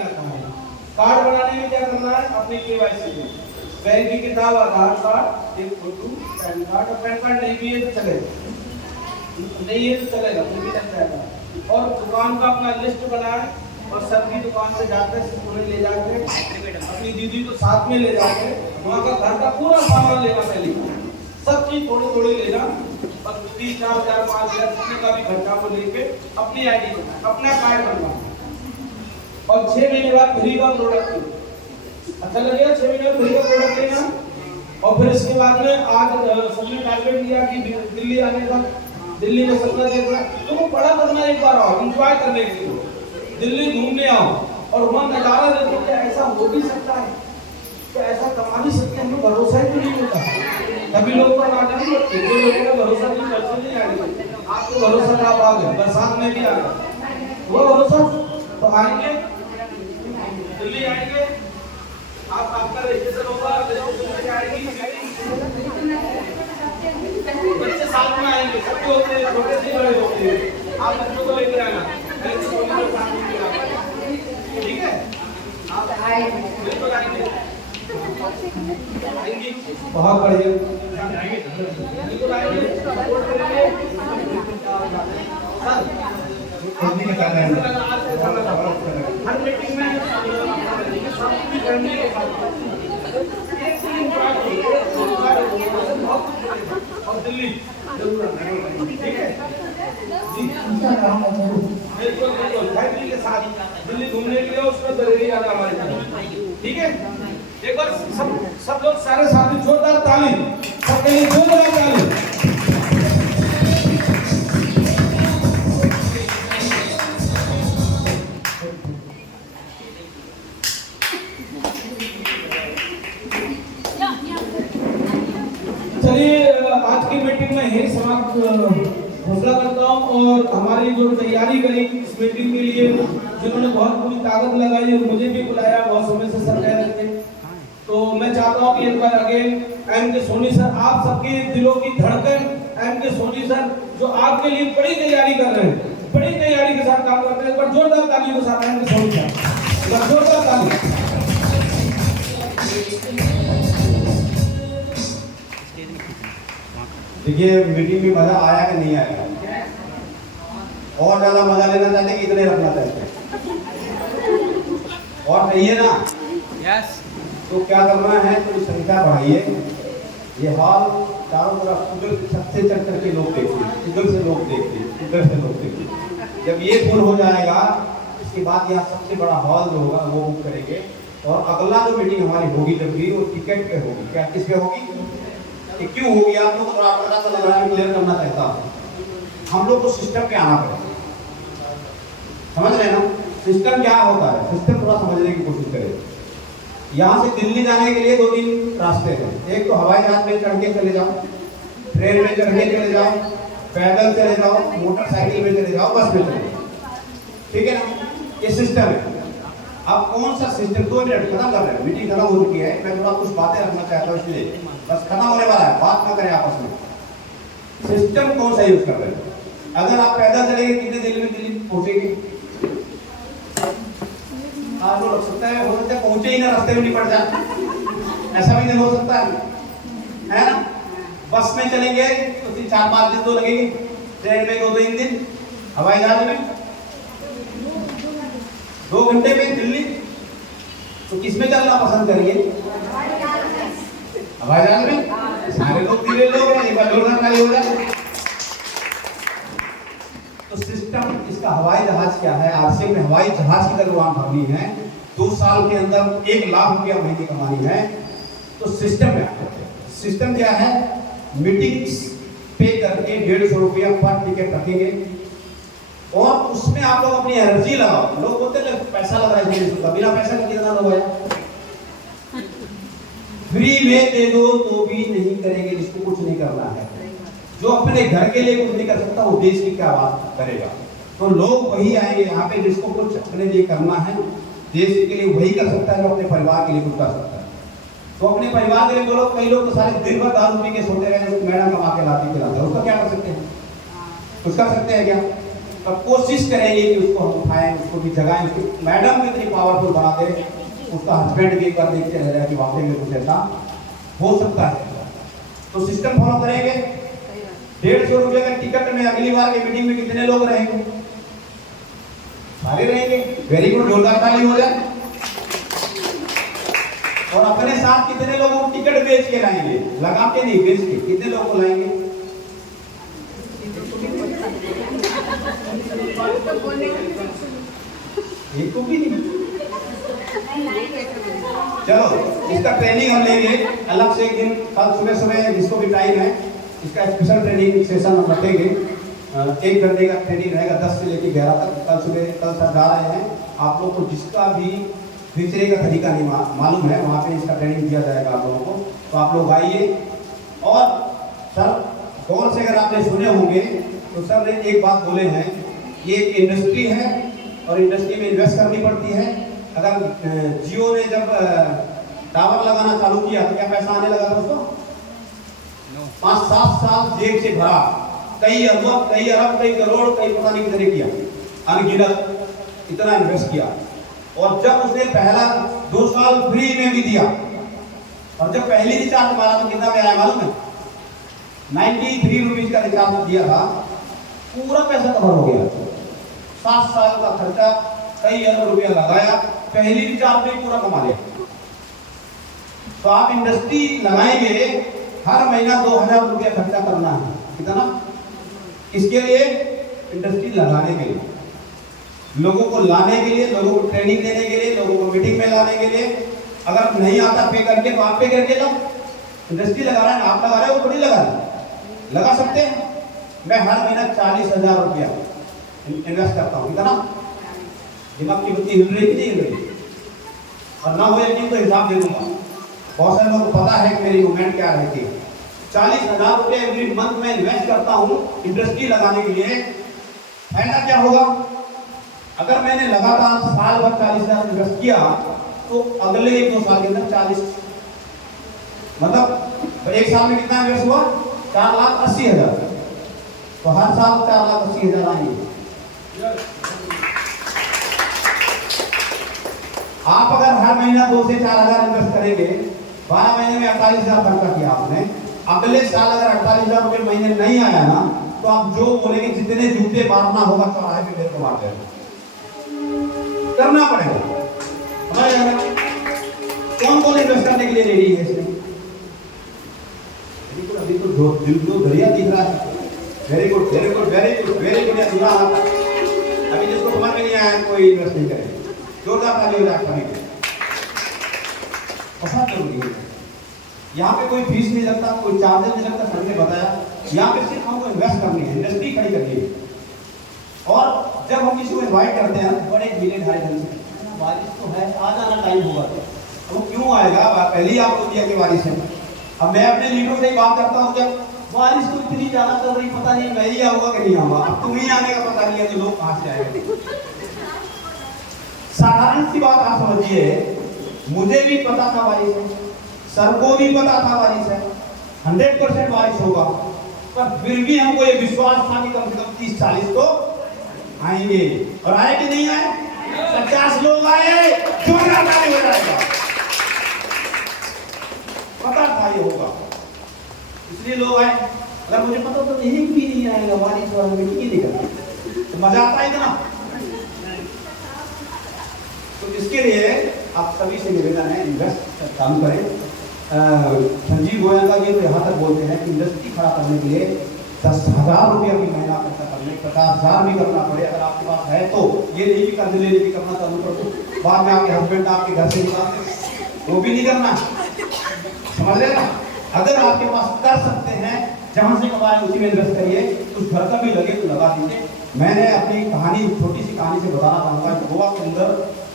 जाता है। कार्ड बनाने में क्या करना है, अपनी केवाईसी में बैंक की किताब, आधार कार्ड, एक फोटो, पैन कार्ड, और पैन कार्ड नहीं भी है तो चलेगा, नहीं है तो चलेगा, फिर भी चल जाएगा। और दुकान का अपना लिस्ट बनाए और सबकी दुकान पे जाकर पूरे ले जाके अपनी दीदी को साथ में ले जाके वहाँ का घर का पूरा सामान लेना, पहले सब चीज थोड़ी थोड़ी लेना, और 3, 4, 5 हज़ार जितने का भी खर्चा को लेके अपनी आईडी बना, अपना कार्ड बनवा, और 6 महीने बाद फ्री का प्रोडक्ट। अच्छा लगेगा 6 महीने फ्री का प्रोडक्ट लेना। और फिर इसके बाद में आज सबने टारगेट लिया कि दिल्ली आने का, दिल्ली में सपना देखना, तो वो बड़ा करना, एक बार आओ एंजॉय करने के लिए दिल्ली घूमने आओ और वहाँ नज़ारा देखो कि ऐसा हो भी सकता है, क्या ऐसा कमा भी सकते हैं, हमें भरोसा ही तो नहीं होता। कभी लोगों का ना जाने लगते, जो लोगों का भरोसा नहीं, पैसे नहीं आएंगे, आपको भरोसा का आप आ गए, बरसात में भी आ गए, वो भरोसा तो आएंगे, दिल्ली आएंगे, आप आपका रजिस्ट्रेशन होगा, रजिस्ट्रेशन में आएगी, बच्चे साथ में आएंगे, सबके होते हैं, छोटे से बड़े होते हैं, आप बच्चों को लेकर आना, ठीक है, आप बिल्कुल आएंगे, बहुत बढ़िया, बिल्कुल आएंगे, सपोर्ट करेंगे, हर मीटिंग में और दिल्ली, ठीक है जी, बिल्कुल फैमिली के साथ दिल्ली घूमने के लिए, उसमें दरेरी आना हमारे साथ, ठीक है। एक बार सब लोग सारे साथी जोरदार ताली, सबके लिए जोरदार ताली। चलिए आज की मीटिंग में यही समाप्त घोषणा करता हूँ, और हमारी जो तैयारी करी इस मीटिंग के लिए, जिन्होंने बहुत पूरी ताकत लगाई और मुझे भी बुलाया, बहुत समय से सर कह रहे थे, तो मैं चाहता हूँ कि एक बार अगेन एम के सोनी सर, आप सबके दिलों की धड़कन एम के सोनी सर, जो आपके लिए बड़ी तैयारी कर रहे हैं, बड़ी तैयारी के साथ काम करते हैं, एक बार जोरदार ताली के साथ एम के सोनी सर, जोरदार ताली। देखिए मीटिंग में मजा आया कि नहीं आया, और ज्यादा मजा लेना चाहते कि इतने रखना चाहते और चाहिए ना? यस। तो क्या करना है, तो संख्या बढ़ाइए, ये हॉल चारों तरफ उधर सबसे चढ़ करके लोग देखिए, उधर से लोग देखिए, उधर से लोग देखिए। जब ये फुल हो जाएगा इसके बाद यहाँ सबसे बड़ा हॉल जो होगा वो बुक करेंगे, और अगला जो मीटिंग हमारी होगी जब भी, वो टिकट पे होगी। क्या किस पे होगी, क्यों होगी, आप लोग थोड़ा पता चल रहा है, क्लियर करना चाहता हूँ। हम लोग को सिस्टम पे आना पड़ेगा, समझ रहे हैं ना? सिस्टम क्या होता है, सिस्टम थोड़ा समझने की कोशिश करें। यहाँ से दिल्ली जाने के लिए 2-3 रास्ते हैं, एक तो हवाई जहाज में चढ़ के चले जाओ, ट्रेन में चढ़ के चले जाओ, पैदल चले जाओ, मोटरसाइकिल में चले जाओ, बस में चले जाओ, ठीक है ना? ये सिस्टम है। अब कौन सा सिस्टम, 2 मिनट खत्म कर रहे हैं, मीटिंग खत्म हो चुकी है, मैं थोड़ा कुछ बातें रखना चाहता हूँ, इसलिए बस खत्म होने वाला है, बात ना करें आपस में। सिस्टम कौन सा यूज कर रहे हैं? अगर आप पैदल चलेंगे कितने देर में दिल्ली पहुंचेंगे? आपको लग सकता है, हो सकता है पहुंचे ही ना, रास्ते में निपट जाए, ऐसा भी नहीं हो सकता है ना? बस में चलेंगे तो 4-5 दिन तो लगेंगे, ट्रेन में 2-3 दिन, हवाई जहाज में 2 घंटे में दिल्ली। तो किस में चलना पसंद करिए, हवाई जहाज में? सारे लोग धीरे लोग हैं, एक बार जोरदार ताली हो जाए। तो सिस्टम इसका हवाई जहाज क्या है, आरसी में हवाई जहाज की अगर उड़ान भरनी है, 2 साल के अंदर 1 लाख रुपया महीने कमानी है, तो सिस्टम क्या है? सिस्टम क्या है, मीटिंग्स पे करके 150 रुपया पर टिकट रखेंगे, और उसमें आप लोग अपनी एनर्जी लगाओ। लोग बोलते हैं पैसा लग रहा है, बिना पैसा के कितना लोग है, फ्री में दे दो तो भी नहीं करेंगे, जिसको कुछ नहीं करना है, जो अपने घर के लिए कुछ नहीं कर सकता वो देश की क्या बात करेगा। तो लोग वही आएंगे यहाँ पे जिसको कुछ अपने लिए करना है, देश के लिए वही कर सकता है, जो अपने परिवार के लिए कुछ कर सकता है। तो अपने परिवार के लिए बोलो, कई लोग तो सारे दिन भर दारू पी के सोते रहे, मैडम कमा के लाती खिलाता है, उसका क्या कर सकते हैं? कुछ कर सकते हैं क्या? पर कोशिश करेंगे कि उसको हम उठाएं, उसको भी जगाएं, उसकी मैडम कितनी पावरफुल बना दे, उसका हस्बैंड भी एक बार देखते रह जाए कि वाकई में कुछ ऐसा हो सकता है। तो सिस्टम फॉलो करेंगे। 150 रुपये का टिकट में अगली बार की मीटिंग में कितने लोग रहेंगे? सारे रहेंगे। वेरी गुड, जोरदार ताली हो जाए। और अपने साथ कितने लोगों को टिकट बेच के लाएंगे? लगा के नहीं, बेच के। कितने लोगों को लाएंगे? एक को भी नहीं। चलो, इसका ट्रेनिंग हम लेंगे अलग से एक दिन, कल सुबह सुबह जिसको भी टाइम है, इसका स्पेशल ट्रेनिंग सेशन हम रखेंगे। 1 घंटे का ट्रेनिंग रहेगा 10 से लेकर 11 तक। कल सुबह, कल सर जा रहे हैं। आप लोग को जिसका भी दिनचर्या का तरीका नहीं मालूम है, वहाँ पे इसका ट्रेनिंग दिया जाएगा आप लोगों को। तो आप लोग आइए। और सर गौर से अगर आपने सुने होंगे तो सर ने एक बात बोले हैं, ये एक इंडस्ट्री है और इंडस्ट्री में इन्वेस्ट करनी पड़ती है। अगर जियो ने जब टावर लगाना चालू किया तो क्या पैसा आने लगा दोस्तों? 5-7 साल जेब से भरा, कई अरब, कई करोड़, कई पता नहीं कितने किया, अनगिनत इतना इन्वेस्ट किया। और जब उसने पहला 2 साल फ्री में भी दिया, और जब पहली रिचार्ज मारा तो कितना में आया मालूम है? 93 रुपीज का रिचार्ज दिया था, पूरा पैसा कवर हो गया। 7 साल का खर्चा, कई अरब रुपया लगाया, पहली रिचार्ज में पूरा कमा लिया। तो आप इंडस्ट्री लगाएंगे, हर महीना 2000 रुपया खर्चा करना है। कितना? इसके लिए इंडस्ट्री लगाने के लिए, लोगों को लाने के लिए, लोगों को ट्रेनिंग देने के लिए, लोगों को मीटिंग में लाने के लिए। अगर नहीं आता पे करके तो आप पे करके लो। इंडस्ट्री लगा रहा है, आप लगा रहे हो, वो थोड़ी लगा रहे, लगा सकते हैं। मैं हर महीना 40,000 रुपया इन्वेस्ट करता हूँ। कितना? दिमाग की बत्ती हिल रही कि नहीं हिल रही? और ना हो यकीन तो हिसाब दे दूंगा। बहुत सारे लोगों को पता है कि मेरी मूवमेंट क्या रहती है। 40,000 रुपये एवरी मंथ में इन्वेस्ट करता हूँ इंडस्ट्री लगाने के लिए। फायदा क्या होगा? अगर मैंने लगातार साल भर 40,000 इन्वेस्ट किया तो अगले 1-2 साल के अंदर 40, मतलब 1 साल में कितना इन्वेस्ट हुआ? 4,80,000। तो हर साल 4,80,000 आएंगे। आप अगर हर महीना 2 से 4,000 इन्वेस्ट करेंगे, 12 महीने में 48,000 खर्चा किया आपने, अगले साल अगर 48,000 रुपये महीने नहीं आया ना, तो आप जो बोलेंगे जितने जूते मारना होगा चौराहे पे मेरे को मार देना, करना पड़ेगा। कौन कौन इन्वेस्ट करने के लिए रेडी है इसमें? अभी तो दिल को दरिया दिख रहा है। Very good, very good, very good, very good. अभी जिसको समझ में नहीं आया कोई इन्वेस्ट नहीं करेगा। जोरदार ताली हो जाए सभी के। बहुत जरूरी है। यहाँ पे कोई फीस नहीं लगता, कोई चार्जेस नहीं लगता। सर ने बताया यहाँ पे सिर्फ हमको इन्वेस्ट करनी है, इंडस्ट्री खड़ी करनी है। और जब हम किसी को इन्वाइट करते हैं बड़े मिले ढाई ढंग से, बारिश तो है, आ जाना टाइम होगा, तो वो क्यों आएगा? पहले ही आपको दिया कि बारिश है। अब मैं अपने लीडरों से बात करता हूँ, जब बारिश तो इतनी ज्यादा चल रही, पता नहीं मैं ही आऊंगा कि नहीं आऊंगा। अब तुम ही आने का पता नहीं है तो लोग कहाँ से आएंगे? साधारण सी बात आप समझिए, मुझे भी पता था बारिश है, सर को भी पता था बारिश है, 100% बारिश होगा, पर फिर भी हमको ये विश्वास था कि कम से कम 30-40 तो आएंगे। और आए कि नहीं आए? 50 लोग आए, जोरदार ताली हो जाएगा। पता था ये होगा, इसलिए लोग आए। अगर मुझे पता तो एक भी नहीं आएगा, बारिश वाला मीटिंग ही नहीं करना, तो मजा आता है इतना। तो इसके लिए आप सभी से निवेदन है, इन्वेस्ट काम करें। संजीव गोयल का ये तो यहाँ तक बोलते हैं कि इंडस्ट्री खड़ा करने के लिए 10,000 रुपया भी महीना खर्चा करने, 50,000 भी करना पड़े अगर आपके पास है तो। ये नहीं कि कर्ज लेने की करना चालू कर दो, बाद में आपके हस्बैंड आपके घर से निकाल दे, वो भी नहीं करना। समझ रहे ना? अगर आपके पास कर सकते हैं, जहां से कमाए उसी में इन्वेस्ट करिए। उस घर का भी लगे तो लगा दीजिए। मैंने अपनी कहानी, छोटी सी कहानी से बताना चाहूँगा। गोवा के अंदर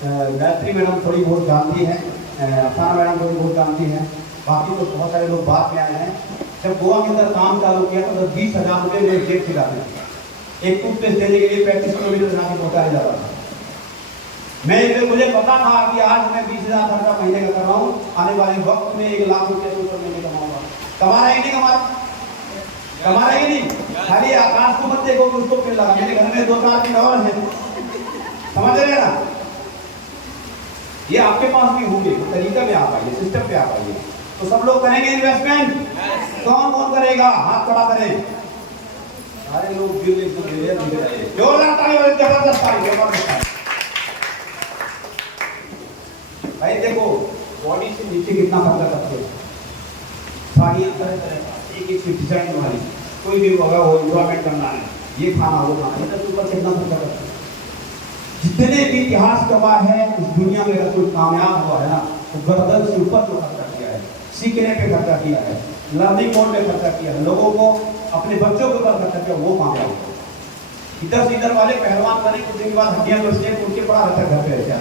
गायत्री मैडम थोड़ी बहुत जानती हैं, अफसाना मैडम थोड़ी बहुत जानती हैं, बाकी तो बहुत सारे लोग बाद में आए हैं। जब गोवा के अंदर काम चालू किया तो 20,000 रुपये मेरे जेब से जाते थे। एक टूथपेस्ट देने के लिए 35 किलोमीटर जाके पहुँचाया जाता था। मुझे पता था कि आज मैं 20,000 खर्चा महीने का कर रहा हूँ, आने वाले वक्त में 1 लाख रुपये महीने कमाऊंगा। कमा रहे हैं कि नहीं कमा रहे? कमा रहे कि नहीं? खाली आकाश को मत देखो कि उसको पिन लगा, मेरे घर में 2-4 पिन और हैं, समझ रहे ना? ये आपके पास भी होंगे, तो तरीका पे आ पाइए, सिस्टम पे आ पाइए। तो सब लोग करेंगे इन्वेस्टमेंट? कौन कौन करेगा? हाथ खड़ा करें। सारे लोग दिल एकदम जोरदार ताली बजाइए, जबरदस्त ताली, जबरदस्त ताली। भाई देखो, बॉडी से नीचे कितना खर्चा करते हैं, साड़ियाँ तरह तरह का, एक एक डिजाइन वाली, कोई भी होगा वो एंजॉयमेंट करना है, ये खाना वो खाना, इसके ऊपर कितना खर्चा करते हैं। जितने भी इतिहास गवाह है इस दुनिया में, अगर कोई कामयाब हुआ है ना, तो गर्दन से ऊपर जो खर्चा किया है, सीखने पे खर्चा किया है, लर्निंग मोड पे खर्चा किया है, लोगों को अपने बच्चों के ऊपर खर्चा किया, वो कामयाब हुआ। इधर से इधर वाले पहलवान बने, कुछ दिन के बाद हड्डियां बचने, उनके बड़ा रहता घर पे रहता,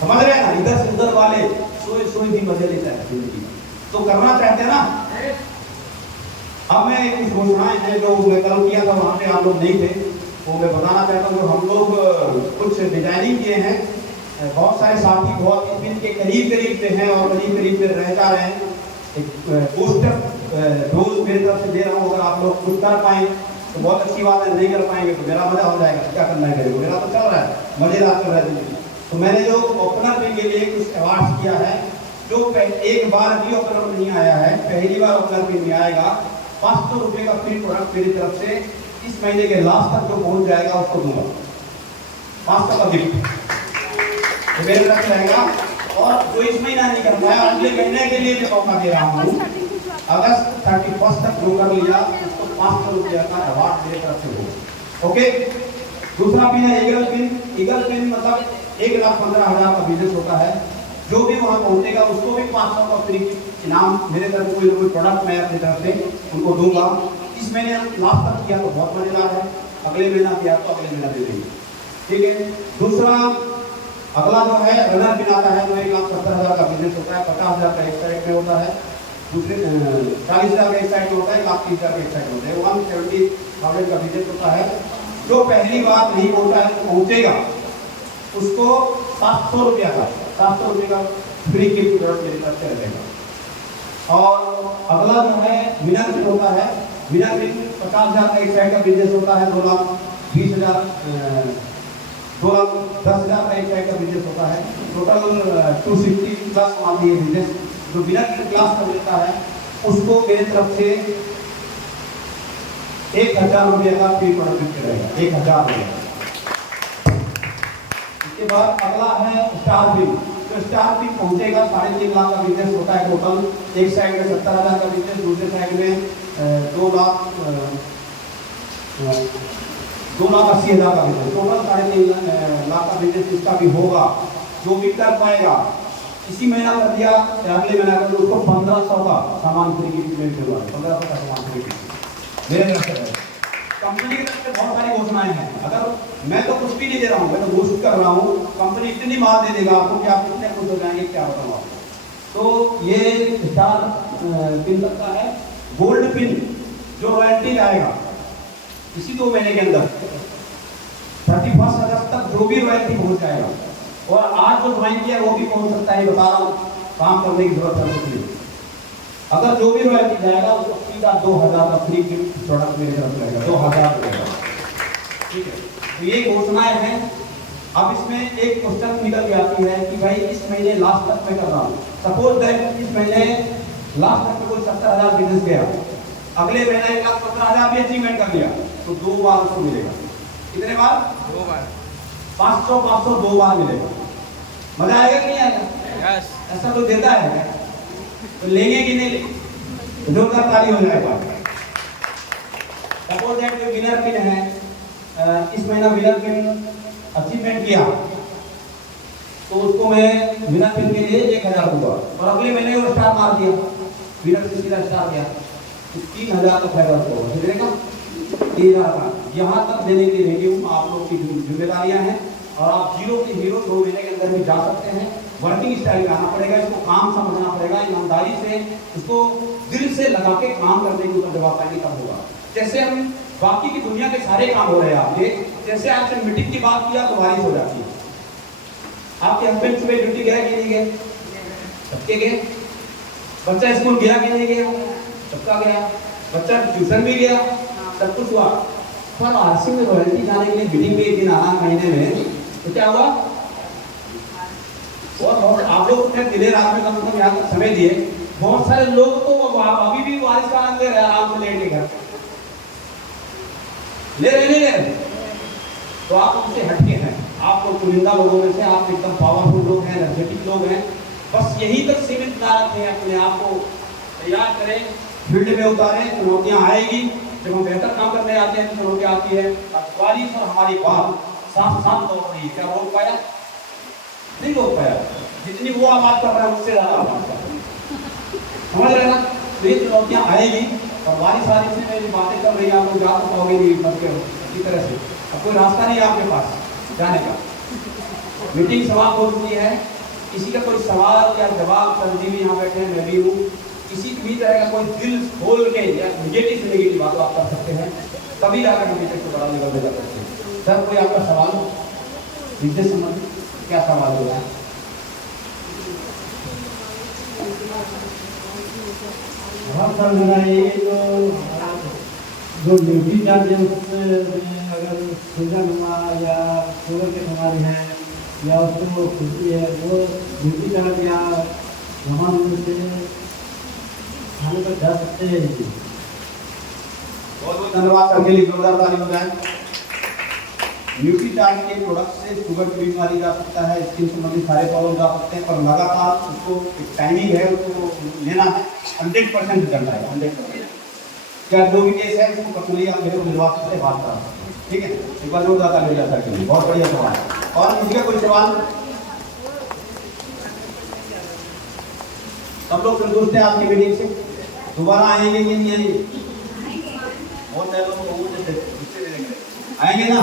समझ रहे हैं ना? इधर से उधर वाले सोए सोए भी मजे लेता है जिंदगी, तो करना चाहते हैं ना। अब मैं कुछ घोषणाएं हैं जो मैं कल किया था, वहां पे आप लोग नहीं थे, तो मैं बताना चाहता हूँ। हम लोग कुछ डिजाइनिंग किए हैं, बहुत सारे साथी बहुत इनके करीब करीब पे हैं और करीब करीब पे रह जा रहे हैं। एक पोस्टर रोज मेरी तरफ से दे रहा हूँ, अगर आप लोग कुछ कर पाए तो बहुत अच्छी बात है, नहीं कर पाएंगे तो मेरा मजा हो जाएगा, क्या करना है मेरे को, मेरा तो चल रहा है, मजेदार चल रहा है। तो मैंने जो ओपनर पिन के लिए कुछ अवार्ड किया है, जो एक बार भी ओपनर नहीं आया है, पहली बार ओपनर पिन में आएगा, 500 रुपये का फ्री प्रोडक्ट मेरी तरफ से इस महीने के लास्ट तक जो पहुंच जाएगा उसको दूंगा, 500 का गिफ्ट तो मेरे तरफ से रहेगा। और जो इस महीना नहीं कर पाया, अगले महीने के लिए मैं मौका दे रहा हूँ, अगस्त 31 तक जो कर लिया उसको 500 रुपये का अवार्ड मेरे तरफ से होगा। ओके, दूसरा पिन है ईगल पिन। ईगल पिन मतलब 1,15,000 का बिजनेस होता है, जो भी वहां पहुंचेगा उसको भी 500 का फ्री इनाम मेरे तरफ, कोई कोई प्रोडक्ट मैं अपनी तरफ से उनको दूंगा। इस महीने लास्ट तक किया तो बहुत मजेदार है, अगले महीना किया तो अगले महीना दे देंगे, ठीक है। दूसरा अगला जो है रनर पिन आता है, जो 1,70,000 का बिजनेस होता है, 50,000 का एक साइड में होता है, दूसरे 40,000 का एक साइड में होता है, 1,30,000 का एक साइड में होता है, 170,000 का बिजनेस होता है। जो पहली बार नहीं पहुंचा है तो पहुंचेगा उसको 700 रुपया का, 700 रुपये का फ्री गिफ्ट प्रोडक्ट मेरे तरफ से रहेगा। और अगला जो है विनर पिन होता है। विनर पिन 50,000 का एक साइड का बिजनेस होता है, 2,20,000 2,10,000 का एक साइड का बिजनेस होता है, टोटल 260 प्लस आती है बिजनेस। जो विनर पिन क्लास का मिलता है उसको मेरे तरफ से 1,000 रुपये का फ्री प्रोडक्ट गिफ्ट रहेगा, 1,000 रुपये। इसके बाद अगला है स्टार पिन। तो स्टार पिन पहुंचेगा, 3.5 लाख का बिजनेस होता है टोटल, एक साइड में 70,000 का बिजनेस, दूसरे साइड में 2,80,000 का बिजनेस, टोटल 3.5 लाख का बिजनेस इसका भी होगा। जो भी कर पाएगा, इसी महीना कर दिया अगले महीना कर उसको 1,500 का सामान फ्री गिफ्ट मिलने वाला है, 1,500 का सामान फ्री गिफ्ट मेरे तरफ से। कंपनी की तरफ से बहुत सारी घोषणाएं हैं, अगर मैं तो कुछ भी नहीं दे रहा हूँ, मैं तो घोषित कर रहा हूँ, कंपनी इतनी माल दे देगा आपको कि आप कितने खुश हो जाएंगे, क्या बताऊँ आपको। तो ये स्टार पिन लगता है। गोल्ड पिन जो रॉयल्टी आएगा इसी 2 महीने के अंदर 31 अगस्त तक जो भी रॉयल्टी पहुंच जाएगा, और आज जो ज्वाइन किया वो भी पहुंच सकता है, बता रहा हूँ, काम करने की जरूरत है। अगर जो भी रॉयल्टी जाएगा उसको सीधा 2,000 का फ्री गिफ्ट प्रोडक्ट मेरे तरफ से रहेगा, 2,000 रुपये, ठीक है। तो ये घोषणाएं हैं। अब इसमें एक क्वेश्चन निकल के आती है कि भाई इस महीने लास्ट तक मैं कर रहा हूँ, सपोज दैट इस महीने लास्ट तक में कोई 70,000 बिजनेस गया, अगले महीने 1,15,000 भी अचीवमेंट कर लिया, तो 2 बार उसको मिलेगा। कितने बार? 2 बार, 500 2 बार मिलेगा। मजा आएगा कि नहीं आएगा? ऐसा कोई देता है तो लेंगे कि नहीं लेंगे? जोरदार ताली हो जाएगा। सपोज दैट जो विनर पिन है, इस महीना विनर पिन अचीवमेंट किया तो उसको मैं विनर पिन के लिए 1,000 दूंगा, और अगले महीने वो स्टार मार दिया, विनर से सीधा स्टार गया तो 3,000 का फायदा होगा, समझेगा? 3,000 का। यहाँ तक देने के लिए आप लोग की जिम्मेदारियां हैं, और आप जीरो के हीरो 2 महीने के अंदर भी जा सकते हैं। वर्किंग स्टाइल आना पड़ेगा, इसको काम समझना पड़ेगा, ईमानदारी से इसको दिल से लगा के काम करने की ऊपर जवाब पाएंगे तब होगा। जैसे हम बाकी की दुनिया के सारे काम हो रहे हैं आपके, जैसे आपसे मीटिंग की बात किया तो बारिश हो जाती है। आपके हस्बैंड सुबह ड्यूटी गया कि नहीं गए? सबके गए। बच्चा स्कूल गया कि नहीं गया? सबका गया, बच्चा ट्यूशन भी गया, सब कुछ हुआ। पर आरसी में रॉयल्टी जाने के लिए मीटिंग में एक दिन आना महीने में, तो क्या हुआ? और आप लोग ने मिले रात में कम से कम यहाँ तक समय दिए, बहुत सारे लोग तो अभी भी बारिश का आनंद ले रहे हैं आराम से लेट के घर ले रहे नहीं ले रहे, तो आप उनसे हटके हैं, आप लोग चुनिंदा लोगों में से, आप एकदम पावरफुल लोग हैं, एनर्जेटिक लोग हैं। बस यहीं तक सीमित ना रखें, अपने आप को तैयार करें, फील्ड में उतारें। चुनौतियां आएगी, जब हम बेहतर काम करने आते हैं तो चुनौतियां आती है। बारिश और हमारी बात साथ साथ दौड़ रही है, क्या रोक पाया? नहीं रोक पाया। जितनी वो आवाज कर रहा है उससे ज्यादा आवाज कर रहा है, समझ रहे ना? तो ये चुनौतियां आएगी, और बारिश वारिश में मेरी बातें कर रही है, आप लोग जा तो पाओगे नहीं करके इसी तरह से। अब कोई रास्ता नहीं है आपके पास जाने का, मीटिंग समाप्त हो चुकी है। किसी का कोई सवाल या जवाब, संजीव यहाँ बैठे हैं, मैं भी हूँ, किसी भी तरह का कोई दिल खोल के या निगेटिव से निगेटिव बात आप कर सकते हैं, तभी जाकर हम मीटिंग को बड़ा लेवल पे जा सकते हैं। सर कोई आपका सवाल विद्युत संबंधित क्या सवाल हो रहा है? हाँ सर, मेरा ये जो ड्यूटी चार्ज है उसमें अगर सीजन हुआ या शुगर के बीमारी है या उसको खुशी है, वो ड्यूटी चार्ज या जमा से खाने पर जा सकते हैं। बहुत बहुत धन्यवाद सबके लिए, जोरदार ताली बजाएं। न्यूट्री चार्ज के प्रोडक्ट से शुगर की बीमारी जा सकता है, स्किन संबंधित सारे प्रॉब्लम जा सकते हैं, पर लगातार उसको एक टाइमिंग है, उसको लेना है। 100% रिजल्ट आएगा, 100%। क्या जो भी केस है उसको पर्सनली आप मेरे को मिलवा सकते हैं, बात करा सकते हैं, ठीक है? एक बार जोरदार ताली बजा सकते हैं, बहुत बढ़िया सवाल। और किसी का कोई सवाल? सब लोग संतुष्ट हैं आपकी मीटिंग से? दोबारा आएंगे कि नहीं आएंगे? बहुत सारे लोग आएंगे ना?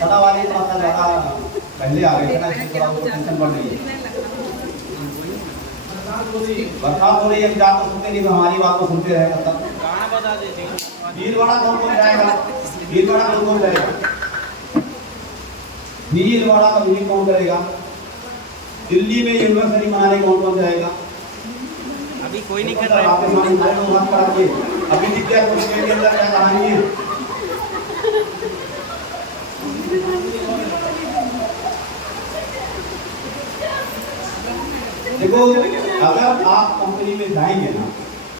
पता वाले थोड़ा सा ज़्यादा पहले आ गए थे ना, इसलिए थोड़ा उनको टेंशन बढ़ रही है। बरसात हो रही है, जा तो सुनते नहीं, तो हमारी बात को सुनते रहेगा तब। भीलवाड़ा कौन जाएगा? भीलवाड़ा कौन जाएगा? भीलवाड़ा का मीटिंग कौन करेगा? दिल्ली में यूनिवर्सिटी मनाने कौन जाएगा? अभी कोई नहीं कर रहा है। अभी दिख गया कुछ के अंदर क्या कहानी है? देखो, अगर आप कंपनी में जाएंगे ना